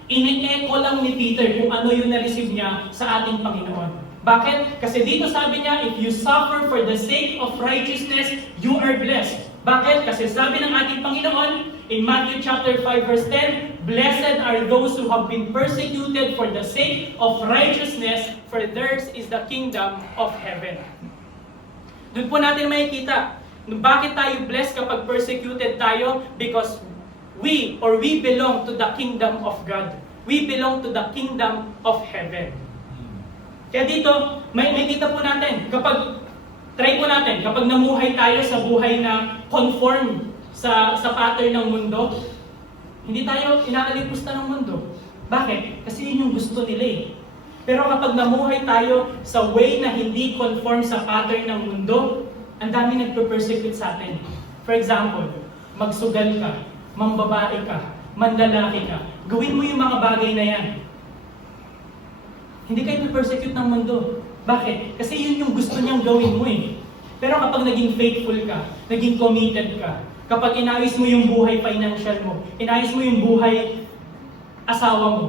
Ine-echo lang ni Peter kung ano yung na-receive niya sa ating Panginoon. Bakit? Kasi dito sabi niya, if you suffer for the sake of righteousness, you are blessed. Bakit? Kasi sabi ng ating Panginoon, in Matthew chapter 5 verse 10, blessed are those who have been persecuted for the sake of righteousness, for theirs is the kingdom of heaven. Doon po natin makikita, bakit tayo blessed kapag persecuted tayo? Because we belong to the kingdom of God. We belong to the kingdom of heaven. Kaya dito, may kita po natin, kapag namuhay tayo sa buhay na conform sa pattern ng mundo, hindi tayo inakalipusta ng mundo. Bakit? Kasi yun yung gusto nila eh. Pero kapag namuhay tayo sa way na hindi conform sa pattern ng mundo, ang dami nagpe-persecute sa atin. For example, magsugal ka, mambabae ka, manlalaki ka, gawin mo yung mga bagay na yan. Hindi kayo persecute ng mundo. Bakit? Kasi yun yung gusto niyang gawin mo eh. Pero kapag naging faithful ka, naging committed ka, kapag inayos mo yung buhay financial mo, inayos mo yung buhay asawa mo,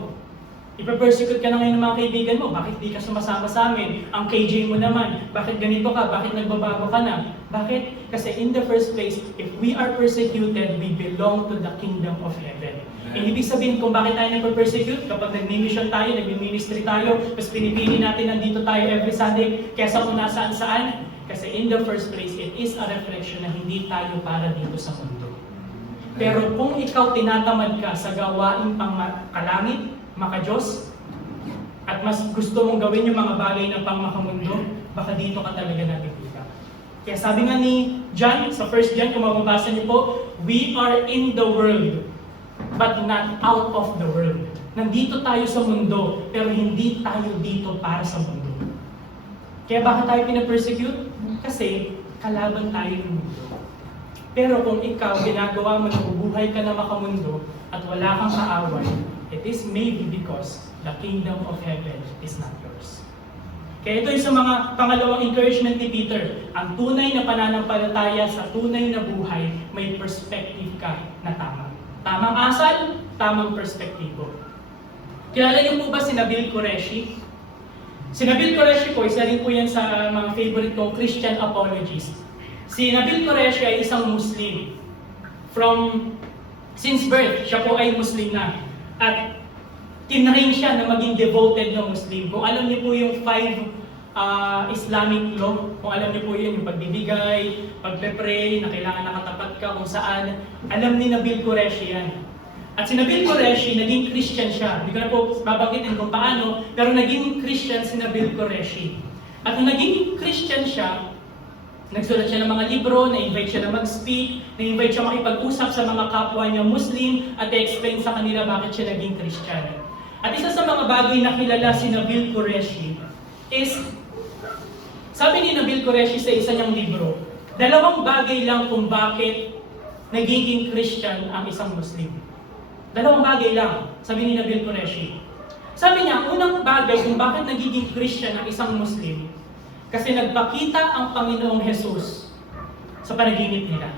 ipapersecute ka na ngayon ng mga kaibigan mo, bakit di ka sumasama sa amin? Ang KJ mo naman, bakit ganito ka? Bakit nagbabago ka na? Bakit? Kasi in the first place, if we are persecuted, we belong to the kingdom of heaven. Ibig sabihin kung bakit tayo nagpa-persecute, kapag nag-mission tayo, nag-ministry tayo, mas pinipili natin nandito tayo every Sunday, kesa kung nasaan-saan. Kasi in the first place, it is a reflection na hindi tayo para dito sa mundo. Pero kung ikaw tinatamad ka sa gawain pang kalangit, maka-Diyos, at mas gusto mong gawin yung mga bagay na pang makamundo, baka dito ka talaga natitira. Kaya sabi nga ni John, sa 1 John, kung mababasa niyo po, we are in the world, but not out of the world. Nandito tayo sa mundo, pero hindi tayo dito para sa mundo. Kaya bakit tayo pinapersecute? Kasi kalaban tayo ng mundo. Pero kung ikaw, ginagawa mo, nabubuhay ka na makamundo, at wala kang kaaway, it is maybe because the kingdom of heaven is not yours. Kaya ito yung sa mga pangalawang encouragement ni Peter. Ang tunay na pananampalataya sa tunay na buhay, may perspective ka na tama. Tamang asal, tamang perspektibo. Kilala niyo po ba si Nabil Qureshi? Si Nabil Qureshi po, isa rin po yan sa mga favorite kong Christian apologist. Si Nabil Qureshi ay isang Muslim. Since birth, siya po ay Muslim na. At tinrain siya na maging devoted na Muslim. Kung alam niyo po yung 5 Islamic law, kung alam niyo po yun, yung pagbibigay, pagpe-pray, na kailangan nakatapat ka kung saan, alam ni Nabil Qureshi yan. At si Nabil Qureshi, naging Christian siya. Hindi ko na po babanggitin kung paano, pero naging Christian si Nabil Qureshi. At nung naging Christian siya, nagsulat siya ng mga libro, na-invite siya na mag-speak, na-invite siya makipag-usap sa mga kapwa niya Muslim, at i-explain sa kanila bakit siya naging Christian. At isa sa mga bagay na kilala si Nabil Qureshi is, sabi ni Nabil Qureshi sa isa niyang libro, 2 bagay lang kung bakit nagiging Christian ang isang Muslim. 2 bagay lang, sabi ni Nabil Qureshi. Sabi niya, unang bagay kung bakit nagiging Christian ang isang Muslim, kasi nagpakita ang Panginoong Jesus sa panaginip nila.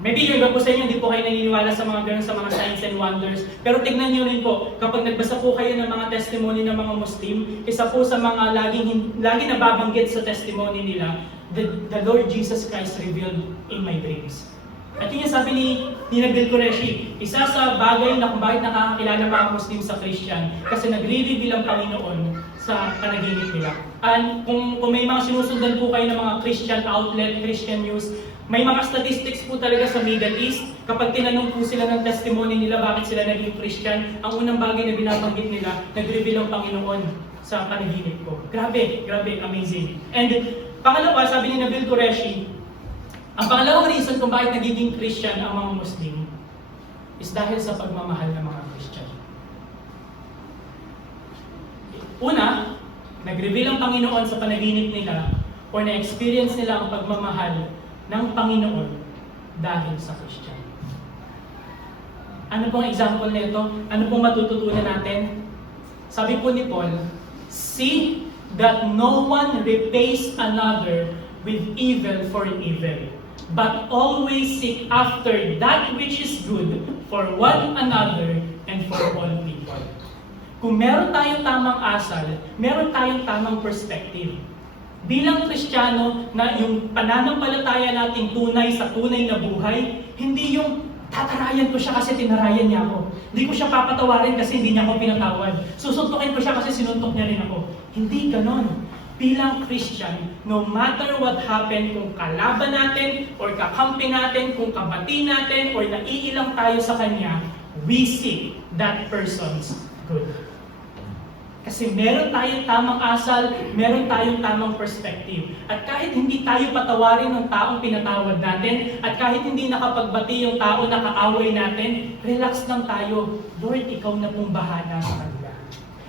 Maybe yung iba po sa inyo, hindi po kayo naniniwala sa mga ganun, sa mga signs and wonders. Pero tignan nyo rin po, kapag nagbasa po kayo ng mga testimony ng mga Muslim, isa po sa mga lagi nababanggit sa testimony nila, the Lord Jesus Christ revealed in my dreams. At yun yung sabi ni Nabil Qureshi, isa sa bagay na kung bakit nakakakilala mga Muslim sa Christian, kasi nagre-reveal ang Panginoon sa panaginip nila. And kung may mga sinusundan po kayo ng mga Christian outlet, Christian news, may mga statistics po talaga sa Middle East. Kapag tinanong po sila ng testimony nila bakit sila naging Christian, ang unang bagay na binabanggit nila, nag-reveal ang Panginoon sa panaginip ko. Grabe, amazing. And pangalawa, sabi ni Nabil Qureshi, ang pangalawang reason kung bakit nagiging Christian ang mga Muslim is dahil sa pagmamahal ng mga Christian. Una, nag-reveal ang Panginoon sa panaginip nila o na-experience nila ang pagmamahal ng Panginoon dahil sa Christian. Ano pong example nito? Ano pong matututunan natin? Sabi po ni Paul, see that no one repays another with evil for evil, but always seek after that which is good for one another and for all people. Kung meron tayong tamang asal, meron tayong tamang perspective. Bilang Kristiyano na yung pananampalataya nating tunay sa tunay na buhay, hindi yung tatarayan ko siya kasi tinarayan niya ako. Hindi ko siya papatawarin kasi hindi niya ako pinatawad. Susuntukin ko siya kasi sinuntok niya rin ako. Hindi ganon. Bilang Christian, no matter what happened, kung kalaban natin, or kakampi natin, kung kabati natin, or naiilang tayo sa Kanya, we seek that person's good. Kasi meron tayong tamang asal, meron tayong tamang perspective. At kahit hindi tayo patawarin ng taong pinatawad natin, at kahit hindi nakapagbati yung tao na kaaway natin, relax lang tayo. Lord, ikaw na pong bahala sa kanila.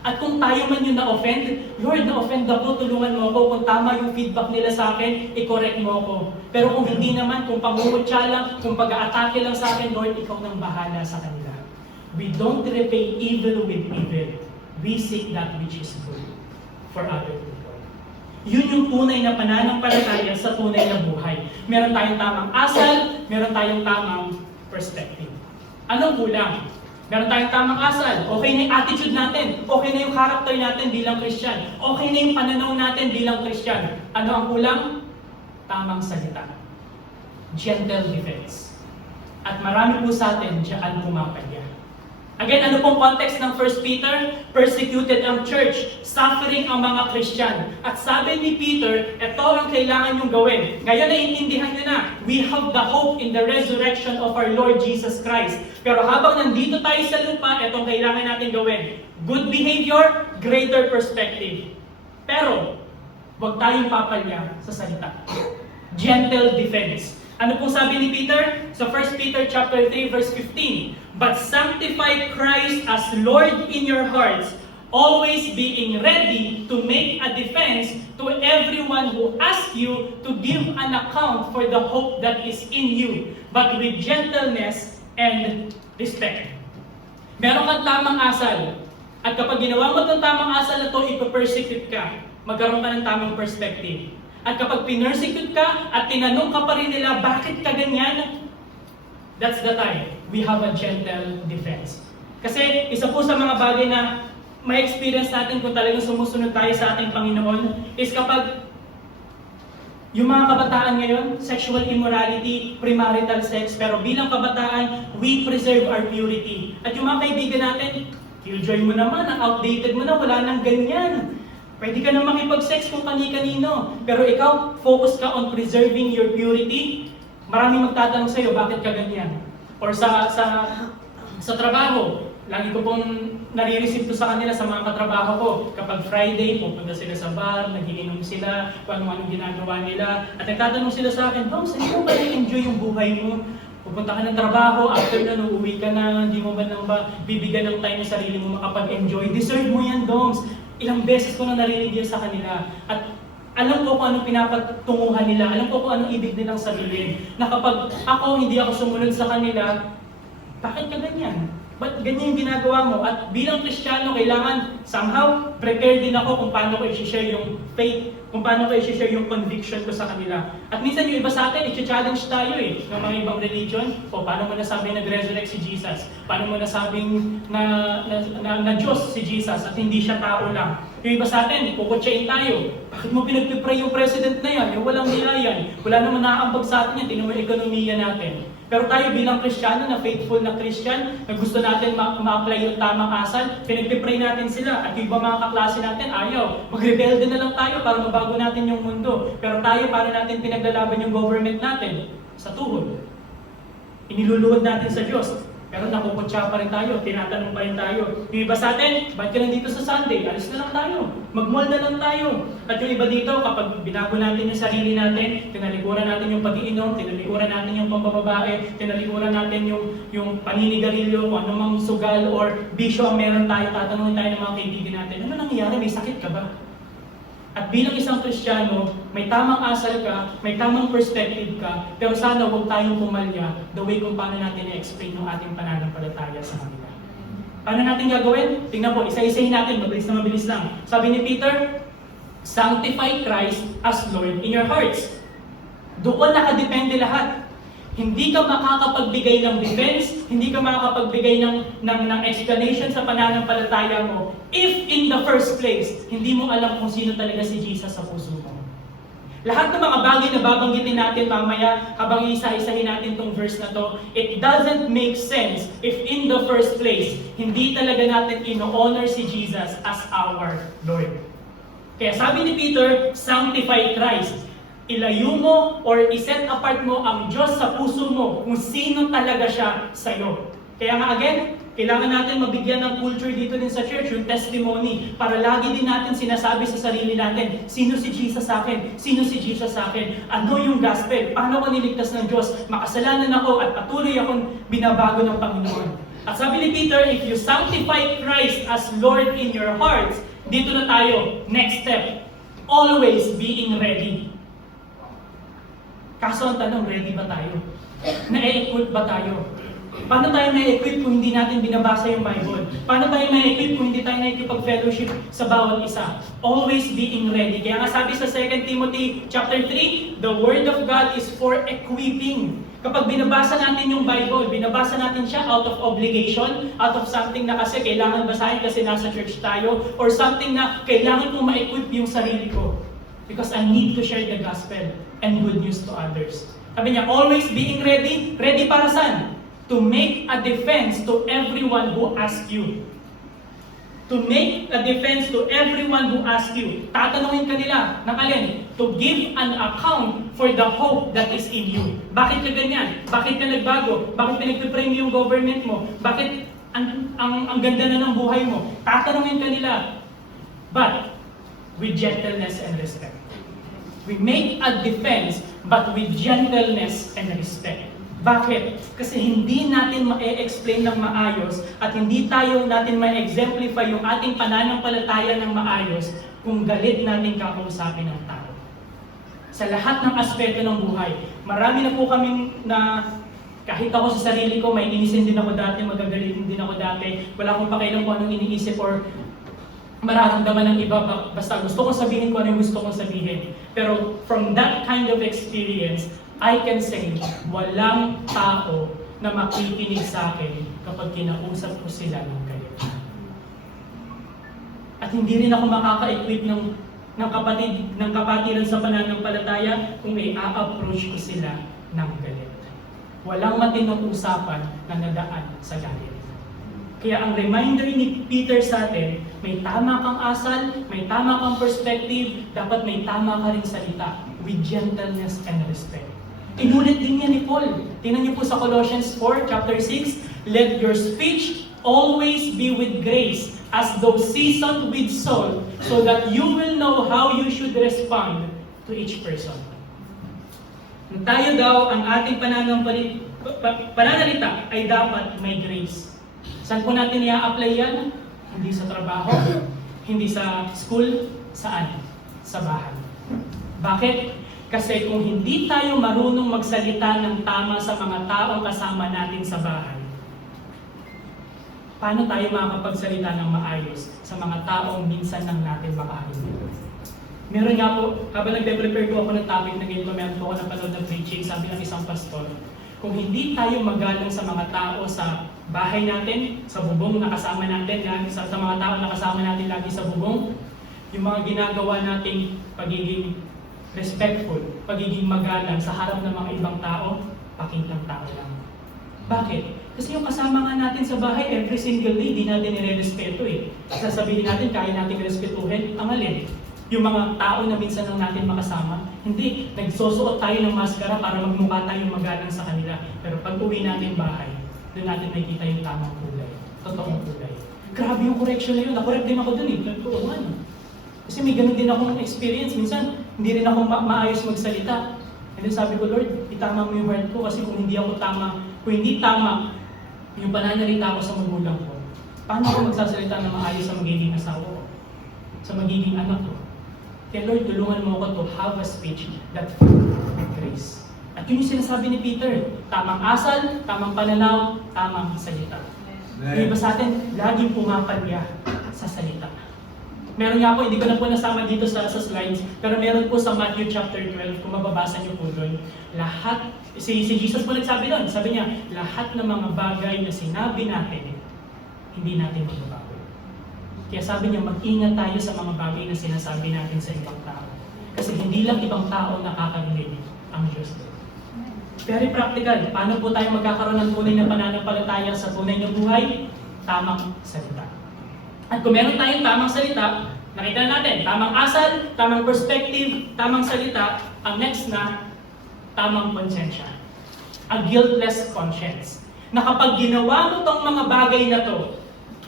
At kung tayo man yung na-offend, Lord, na-offend ako, tulungan mo ako. Kung tama yung feedback nila sa akin, i-correct mo ako. Pero kung hindi naman, kung pangungutya lang, kung pag-aatake lang sa akin, Lord, ikaw nang bahala sa kanila. We don't repay evil with evil. We seek that which is good for other people. Yun yung tunay na pananampalataya sa tunay na buhay. Meron tayong tamang asal, meron tayong tamang perspective. Anong kulang? Meron tayong tamang asal. Okay na yung attitude natin. Okay na yung character natin bilang Christian. Okay na yung pananaw natin bilang Christian. Ano ang kulang? Tamang salita. Gentle defense. At marami po sa atin diyan pumapalya. Again, ano pong context ng 1 Peter? Persecuted ang church, suffering ang mga Christian. At sabi ni Peter, ito ang kailangan nyong gawin. Ngayon naiintindihan nyo na, we have the hope in the resurrection of our Lord Jesus Christ. Pero habang nandito tayo sa lupa, ito ang kailangan natin gawin. Good behavior, greater perspective. Pero, huwag tayong papalya sa salita. Gentle defense. Ano pong sabi ni Peter? Sa 1 Peter chapter 3 verse 15. But sanctify Christ as Lord in your hearts, always being ready to make a defense to everyone who asks you to give an account for the hope that is in you, but with gentleness and respect. Meron kang tamang asal. At kapag ginawa mo itong tamang asal na ito, ipapersecute ka. Magkaroon ka ng tamang perspective. At kapag pinersecute ka at tinanong ka pa rin nila, bakit ka ganyan? That's the time we have a gentle defense. Kasi isa po sa mga bagay na may experience natin kung talagang sumusunod tayo sa ating Panginoon is kapag yung mga kabataan ngayon, sexual immorality, premarital sex, pero bilang kabataan, we preserve our purity. At yung mga kaibigan natin, killjoy mo naman, ang outdated mo na, wala nang ganyan. Pwede ka na makipag-sex kung kani-kanino. Pero ikaw, focus ka on preserving your purity. Maraming magtatanong sa'yo, bakit ka ganyan? Or sa trabaho, lagi ko pong nare-receive to sa kanila sa mga katrabaho ko. Kapag Friday, pupunta sila sa bar, nagiinom sila, kung ano-anong ginagawa nila. At nagtatanong sila sa akin, Dom, saan mo ba na-enjoy yung buhay mo? Pupunta ka ng trabaho, after na, uuwi ka na, hindi mo ba nang bibigyan ng time sa sarili mo makapag-enjoy? Deserve mo yan, Doms. Ilang beses ko na narinig yan sa kanila. At alam ko kung anong pinapatunguhan nila, alam ko kung anong ibig nilang sabihin. Na kapag ako, hindi ako sumunod sa kanila, bakit ka ganyan? Ba't ganyan yung ginagawa mo? At bilang Kristiyano, kailangan somehow prepare din ako kung paano ko i-share yung faith, kung paano ko i-share yung conviction ko sa kanila. At minsan yung iba sa atin, i-challenge tayo ng mga ibang religion. O paano mo nasabing nag-resurrect si Jesus? Paano mo nasabing na Diyos si Jesus at hindi siya tao lang? Yung iba sa atin, kukutsain tayo. Bakit mo pinagpipray yung president na yan? Yung walang nila yan. Wala naman nakaambag sa atin yan. Tingnan mo yung ekonomiya natin. Pero tayo bilang Kristiyano, na faithful na Christian, na gusto natin ma-apply yung tamang asal, pinagpipray natin sila. At yung iba mga kaklase natin, ayaw. Mag-rebelde na lang tayo para mabago natin yung mundo. Pero tayo, para natin pinaglalaban yung government natin? Sa tuhod. Iniluluhod natin sa Diyos. Pero nakukutsa pa rin tayo, tinatanong pa rin tayo. Yung iba sa atin, ba't ka nandito sa Sunday? Alis na lang tayo. Mag-mall na lang tayo. At yung iba dito, kapag binago natin yung sarili natin, tinalikuran natin yung pag-iinom, tinalikuran natin yung pambababae, tinalikuran natin yung paninigarilyo, kung anumang sugal or bisyo ang meron tayo, tatanungin tayo ng mga kaibigan natin, ano nangyayari? May sakit ka ba? At bilang isang Kristiyano, may tamang asal ka, may tamang perspective ka, pero sana huwag tayong pumalya the way kung paano natin i-explain yung ating pananampalataya sa kanila. Paano natin gagawin? Tingnan po, isa-isahin natin, mabilis lang. Sabi ni Peter, sanctify Christ as Lord in your hearts. Doon nakadepende lahat. Hindi ka makakapagbigay ng defense, hindi ka makakapagbigay ng explanation sa pananampalataya mo if in the first place, hindi mo alam kung sino talaga si Jesus sa puso mo. Lahat ng mga bagay na babanggitin natin mamaya habang isa-isahin natin tong verse na to, it doesn't make sense if in the first place, hindi talaga natin ino-honor si Jesus as our Lord. Kaya sabi ni Peter, sanctify Christ. Ilayo mo or iset apart mo ang Diyos sa puso mo kung sino talaga siya sa'yo. Kaya nga again, kailangan natin mabigyan ng culture dito din sa church, yung testimony, para lagi din natin sinasabi sa sarili natin, sino si Jesus sa akin? Sino si Jesus sa akin? Ano yung gospel? Paano ko niligtas ng Diyos? Makasalanan ako at patuloy akong binabago ng Panginoon. At sabi ni Peter, if you sanctify Christ as Lord in your hearts, dito na tayo, next step, always being ready. Kaso ang tanong, ready ba tayo? Na-equip ba tayo? Paano tayo na-equip kung hindi natin binabasa yung Bible? Paano tayo na-equip kung hindi tayo nakikipag-fellowship sa bawat isa? Always being ready. Kaya nga sabi sa 2 Timothy chapter 3, the Word of God is for equipping. Kapag binabasa natin yung Bible, binabasa natin siya out of obligation, out of something na kasi kailangan basahin kasi nasa church tayo, or something na kailangan kong ma-equip yung sarili ko. Because I need to share the gospel and good news to others. Sabi niya, always being ready. Ready para saan? To make a defense to everyone who asks you. To make a defense to everyone who asks you. Tatanungin ka nila, ng alin? To give an account for the hope that is in you. Bakit ka ganyan? Bakit ka nagbago? Bakit pinagpipray mo yung government mo? Bakit ang ganda na ng buhay mo? Tatanungin ka nila. But, with gentleness and respect. We make a defense, but with gentleness and respect. Bakit? Kasi hindi natin ma-explain ng maayos at hindi natin ma-exemplify yung ating pananampalataya ng maayos kung galit natin kakausapin ng tao. Sa lahat ng aspeto ng buhay, marami na po kaming na kahit ako sa sarili ko, may inisin din ako dati, magagalitin din ako dati, wala akong pakialam kung anong iniisip or mararamdaman ng iba, basta gusto kong sabihin kung ano yung gusto kong sabihin. Pero from that kind of experience, I can say, walang tao na makikinig sa akin kapag kinausap ko sila ng galit. At hindi rin ako makaka-equip ng kapatiran sa pananampalataya kung may a-approach ko sila ng galit. Walang matinong usapan na nadaan sa galit. Kaya ang reminder ni Peter sa atin, may tama kang asal, may tama kang perspective, dapat may tama ka rin salita with gentleness and respect. Inulit din niya ni Paul. Tingnan niyo po sa Colossians 4, chapter 6, let your speech always be with grace, as though seasoned with salt, so that you will know how you should respond to each person. Tayo daw, ang ating pananalita ay dapat may grace. Saan po natin i-apply yan? Hindi sa trabaho, hindi sa school, saan? Sa bahay. Bakit? Kasi kung hindi tayo marunong magsalita ng tama sa mga taong kasama natin sa bahay, paano tayo makakapagsalita ng maayos sa mga taong minsan lang natin makahalimutan? Meron nga po, habang nagpe-prepare ko ako ng topic na ganito, meron po ako napanood na preaching, sabi ng isang pastor, kung hindi tayo magalang sa mga tao sa bahay natin, sa bubong na kasama natin, sa mga tao na kasama natin lagi sa bubong, yung mga ginagawa nating pagiging respectful, pagiging magalang sa harap ng mga ibang tao, pakitang tao lang. Bakit? Kasi yung kasama nga natin sa bahay, every single day, di natin nire-respeto eh. Sasabihin natin, kaya natin respetuhin, ang alin? Yung mga tao na minsan lang natin makasama, hindi. Nagsusuot tayo ng maskara para magmukha tayong magalang sa kanila. Pero pag uwi natin bahay, doon natin nakikita yung tamang kulay. Totoong kulay. Grabe yung correction na yun. Nakorek din ako doon eh. Totoo nga. Kasi may ganun din akong experience. Minsan, hindi rin ako maayos magsalita. And then sabi ko, Lord, itama mo yung heart ko kasi kung hindi tama yung pananalita ko sa magulang ko, paano ako magsasalita na maayos sa magiging asawa ko? Sa magiging anak ko? Kaya Lord, tulungan mo ako to have a speech that filled with grace. At yun yung sinasabi ni Peter, tamang asal, tamang pananaw, tamang salita. Yung iba sa atin, laging pumapalya sa salita. Meron nga po, hindi ko na po nasama dito sa slides, pero meron po sa Matthew chapter 12, kung mababasa niyo po doon, lahat, si Jesus po nagsabi doon, sabi niya, lahat ng mga bagay na sinabi natin, hindi natin magbabago. Kaya sabi niya, mag-ingat tayo sa mga bagay na sinasabi natin sa ibang tao. Kasi hindi lang ibang tao nakakarinig, ang Diyos din. Very practical, paano po tayo magkakaroon ng tunay na pananampalataya sa tunay na buhay? Tamang salita. At kung meron tayong tamang salita, nakita natin, tamang asal, tamang perspective, tamang salita, ang next na, tamang konsensya. A guiltless conscience. Na kapag ginawa mo tong mga bagay na to,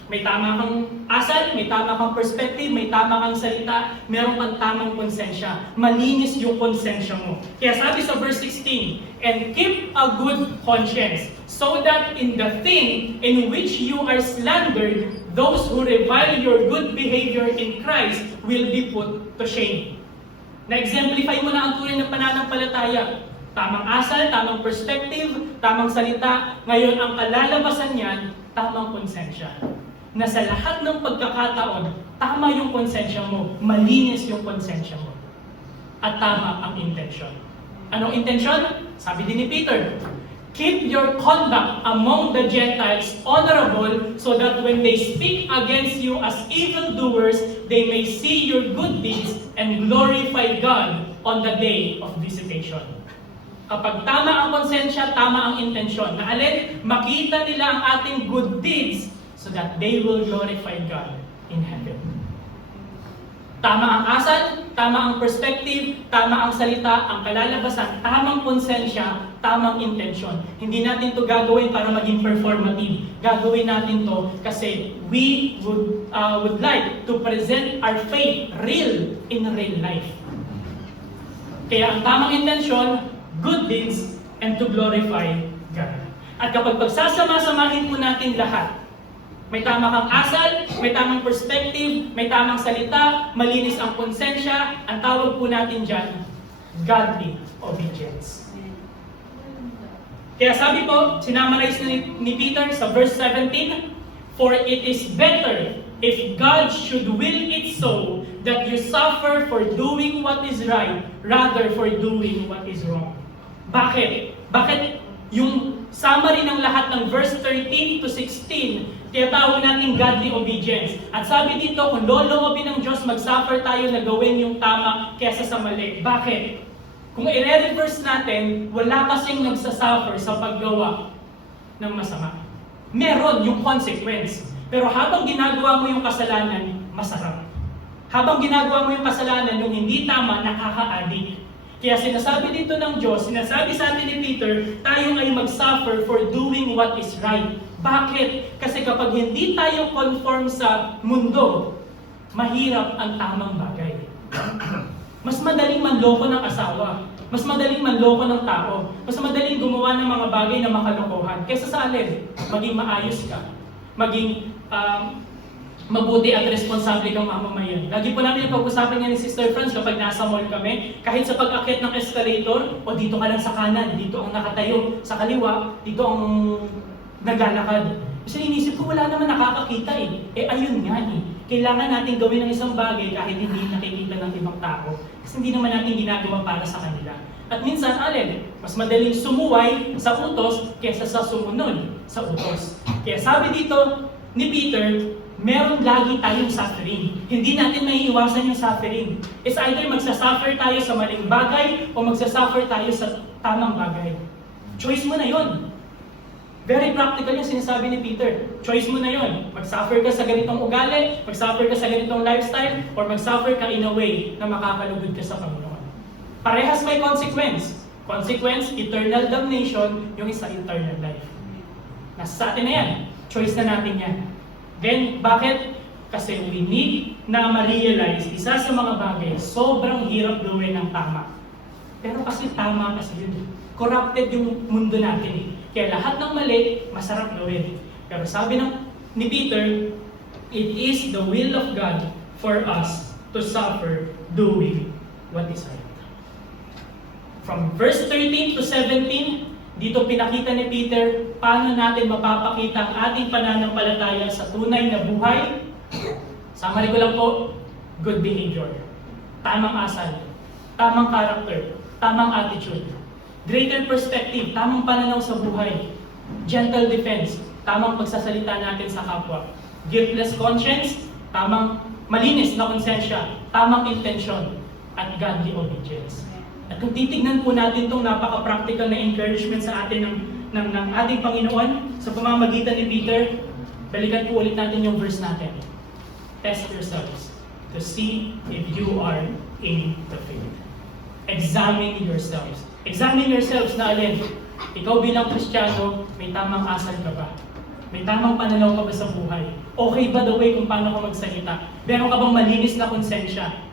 May tama kang asal, may tama kang perspective, may tama kang salita, meron kang tamang konsensya. Malinis yung konsensya mo. Kaya sabi sa verse 16, and keep a good conscience, so that in the thing in which you are slandered, those who revile your good behavior in Christ will be put to shame. Na-exemplify mo na ang tunay na pananampalataya. Tamang asal, tamang perspective, tamang salita. Ngayon, ang kalalabasan niyan, tamang konsensya. Na sa lahat ng pagkakataon, tama yung konsensya mo, malinis yung konsensya mo. At tama ang intensyon. Anong intensyon? Sabi din ni Peter, keep your conduct among the Gentiles honorable, so that when they speak against you as evildoers, they may see your good deeds and glorify God on the day of visitation. Kapag tama ang konsensya, tama ang intensyon. Na alin, makita nila ang ating good deeds so that they will glorify God in heaven. Tama ang asal, tama ang perspective, tama ang salita, ang kalalabasan, tamang konsensya, tamang intensyon. Hindi natin to gagawin para maging performative. Gagawin natin to kasi we would like to present our faith real in real life. Kaya ang tamang intensyon, good deeds, and to glorify God. At kapag pagsasama-samahin po natin lahat, may tama kang asal, may tamang perspective, may tamang salita, malinis ang konsensya, ang tawag po natin dyan, godly obedience. Kaya sabi po, sinamarize ni Peter sa verse 17, for it is better if God should will it so that you suffer for doing what is right rather for doing what is wrong. Bakit? Bakit yung summary ng lahat ng verse 13 to 16, tinatawag natin godly obedience. At sabi dito, kung loloobin ng Diyos, mag-suffer tayo na gawin yung tama kesa sa mali. Bakit? Kung i-reverse natin, wala kasing nagsasuffer sa paggawa ng masama. Meron yung consequence. Pero habang ginagawa mo yung kasalanan, masarap. Habang ginagawa mo yung kasalanan, yung hindi tama, nakaka-addict. Kaya sinasabi dito ng Diyos, sinasabi sa atin ni Peter, tayo ay mag-suffer for doing what is right. Bakit? Kasi kapag hindi tayo conform sa mundo, mahirap ang tamang bagay. Mas madaling manloko ng asawa. Mas madaling manloko ng tao. Mas madaling gumawa ng mga bagay na makalokohan. Kesa sa alin, maging maayos ka. Maging mabuti at responsable kang mamamayan. Lagi po namin yung pag-usapan niya ni Sister Franz kapag nasa mall kami, kahit sa pag-akit ng escalator, o dito ka lang sa kanan, dito ang nakatayo, sa kaliwa, dito ang naglalakad. Kasi inisip ko, wala naman nakakakita eh. Ayun nga eh. Kailangan natin gawin ng isang bagay kahit hindi nakikita ng ibang tao. Kasi hindi naman natin ginagawa para sa kanila. At minsan, alin, mas madaling sumuway sa utos kesa sa sumunod sa utos. Kaya sabi dito ni Peter, meron lagi tayong suffering. Hindi natin maiiwasan yung suffering. It's either magsasuffer tayo sa maling bagay o magsasuffer tayo sa tamang bagay. Choice mo na yon. Very practical yung sinasabi ni Peter. Choice mo na yon. Mag-suffer ka sa ganitong ugali, mag-suffer ka sa ganitong lifestyle, or mag-suffer ka in a way na makakalugod ka sa Panginoon. Parehas may consequence. Consequence, eternal damnation, yung isa eternal life. Nasa sa atin na yan. Choice na natin yan. Then, bakit? Kasi we need na ma-realize, isa sa mga bagay, sobrang hirap gawin ng tama. Pero kasi tama kasi yun. Corrupted yung mundo natin. Kaya lahat ng mali, masarap gawin. Pero sabi ni Peter, it is the will of God for us to suffer doing what is right. From verse 13 to 17, dito pinakita ni Peter paano natin mapapakita ang ating pananampalataya sa tunay na buhay. Summary ko lang po, good behavior, tamang asal, tamang character, tamang attitude, greater perspective, tamang pananaw sa buhay, gentle defense, tamang pagsasalita natin sa kapwa, guiltless conscience, tamang malinis na konsensya, tamang intensyon, at godly obedience. At kung titignan po natin itong napaka-practical na encouragement sa atin ng ating Panginoon sa pamamagitan ni Peter, balikan po ulit natin yung verse natin. Test yourselves to see if you are in the faith. Examine yourselves. Examine yourselves na alin. Ikaw bilang Kristiyano, may tamang asal ka ba? May tamang pananaw ka ba sa buhay? Okay ba the way kung paano ka magsalita? Meron ka bang malinis na konsensya?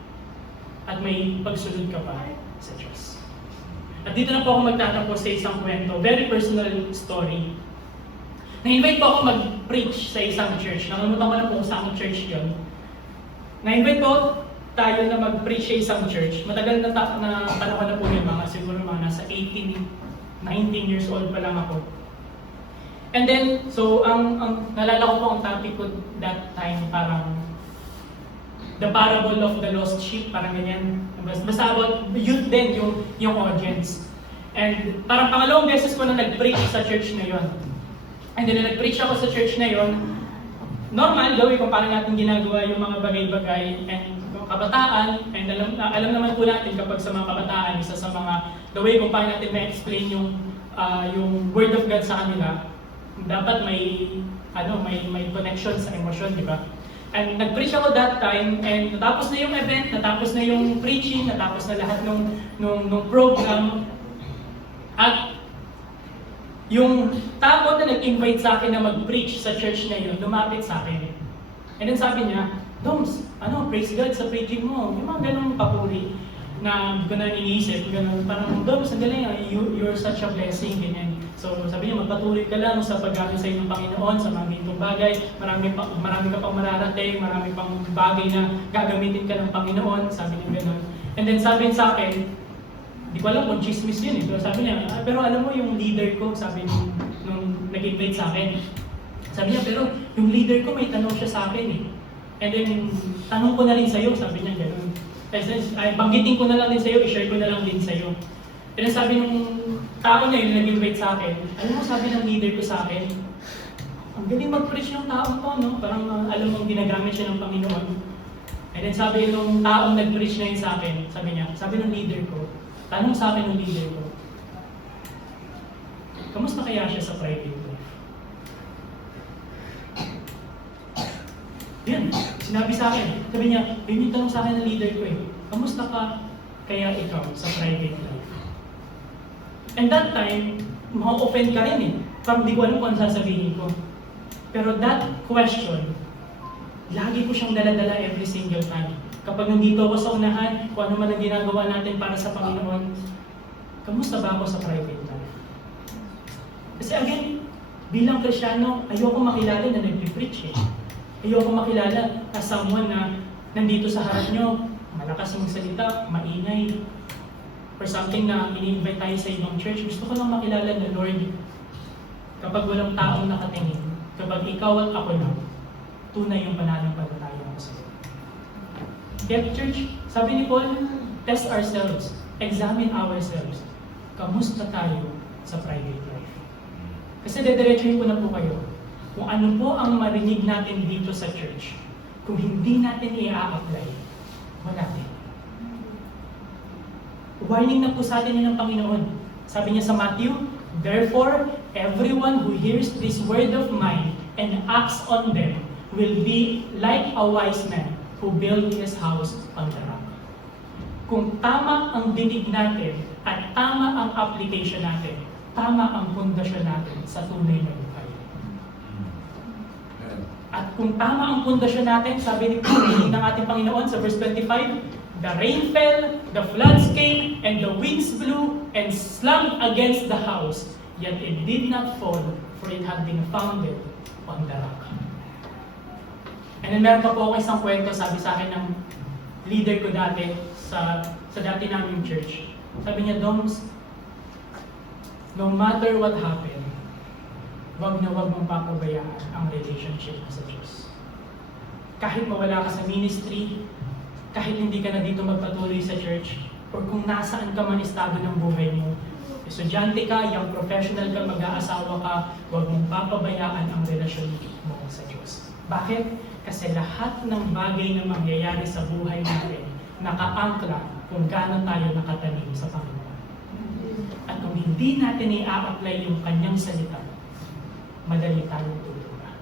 At may pagsunod ka ba sa Diyos? At dito na po ako magtatapos sa isang kwento, very personal story. Na-invite po ako mag-preach sa isang church. Nakalimutan ko na po kung saan church yun. Na-invite po tayo na mag-preach sa isang church. Matagal na panahon na po yun, siguro mga nasa 18, 19 years old pa lang ako. And then, so, ang nalala ko po ang topic ko that time, parang the parable of the lost sheep, parang ganyan. Basta about youth din yung audience. And parang pangalawang beses ko na nag-preach sa church na yon. And then, nag-preach ako sa church na yon, normal, gawin kung paano natin ginagawa yung mga bagay-bagay and kabataan, and alam naman po natin kapag sa mga kabataan, isa sa mga the way kung paano natin ma-explain yung word of God sa kanila, dapat may connection sa emosyon, di ba? And nag-preach ako that time, and natapos na yung event, natapos na yung preaching, natapos na lahat nung program, at yung tao na nag-invite sa akin na mag-preach sa church na yun, lumapit sa akin. And then sabi niya, Doms, praise God sa preaching mo. Yung mga ganong papuri na hindi ko na iniisip, ganun, parang, Doms, ang galing, you're such a blessing, ganyan. So sabi niya, magpatuloy ka lang sa paggamit sa ng Panginoon, sa mga ganitong bagay, marami ka pang mararating, marami pang bagay na gagamitin ka ng Panginoon, sabi niya ganun. And then sabi niya sa akin, di ko alam kung chismis yun eh. Pero sabi niya, pero alam mo yung leader ko, sabi niya, nung nag-invite sa akin. Sabi niya, pero yung leader ko may tanong siya sa akin eh. And then, tanong ko na rin sa'yo, sabi niya gano'n. Banggitin ko na lang din sa'yo, i-share ko na lang din sa'yo. And then sabi nung tao niya yung nag-invite sa akin, alam mo sabi ng leader ko sa akin, ang galing mag-preach yung taong to, no? Parang alam mong ginagamit siya ng Panginoon. And then sabi nung taong nag-preach na yun sa akin, sabi ng leader ko, tanong sa akin ng leader ko, kamusta kaya siya sa private life? Yan, sinabi sa akin. Sabi niya, yun yung tanong sa akin ng leader ko eh, kamusta ka kaya ikaw sa private life? And that time, ma-offend ka rin eh. Parang di ko alam kung ano sasabihin ko. Pero that question, lagi ko siyang dala-dala every single time. Kapag nandito ako sa unahan, kung ano man ang ginagawa natin para sa Panginoon, kamusta ba ako sa private life? Kasi again, bilang Kristyano, ayoko makilala na nag-preach eh. Ayoko makilala as someone na nandito sa harap nyo, malakas magsalita, maingay, or something na ini-invite tayo sa ibang church. Gusto ko lang makilala na Lord, kapag walang taong nakatingin, kapag ikaw at ako lang, tunay yung pananampalataya ko sa iyo. Kaya church, sabi ni Paul, test ourselves, examine ourselves. Kamusta tayo sa private life? Kasi dediretsuhin ko na po kayo, kung ano po ang marinig natin dito sa church, kung hindi natin i-a-apply, wala din. Warning na po sa atin yun ng Panginoon. Sabi niya sa Matthew, therefore, everyone who hears this word of mine and acts on them will be like a wise man who built his house on the rock. Kung tama ang dinig natin at tama ang application natin, tama ang pundasyon natin sa tunay na buhay. At kung tama ang pundasyon natin, sabi ng ating Panginoon sa verse 25, the rain fell, the floods came, and the winds blew and slammed against the house, yet it did not fall, for it had been founded on the rock. And then meron pa po ako isang kwento, sabi sa akin ng leader ko dati sa dati naming church. Sabi niya, Doms, no matter what happened, wag na wag mong papabayaan ang relationship mo sa Diyos. Kahit mawala ka sa ministry, kahit hindi ka na dito magpatuloy sa church, or kung nasaan ka man estado ng buhay mo, estudyante ka, young professional ka, mag-aasawa ka, wag mong papabayaan ang relasyon mo sa Diyos. Bakit? Kasi lahat ng bagay na mangyayari sa buhay natin, nakaangkla kung gaano tayo nakatanim sa Panginoon. At kung hindi natin i-a-apply yung kanyang salita, madali tayong tutula.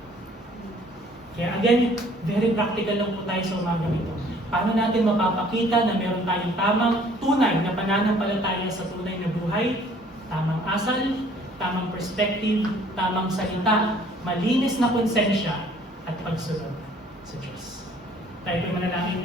Kaya again, very practical lang po tayo sa umaga ito. Paano natin mapapakita na meron tayong tamang tunay na pananampalataya sa tunay na buhay, tamang asal, tamang perspective, tamang salita, malinis na konsensya, at pagsunod sa Diyos. Tayo po manalangin.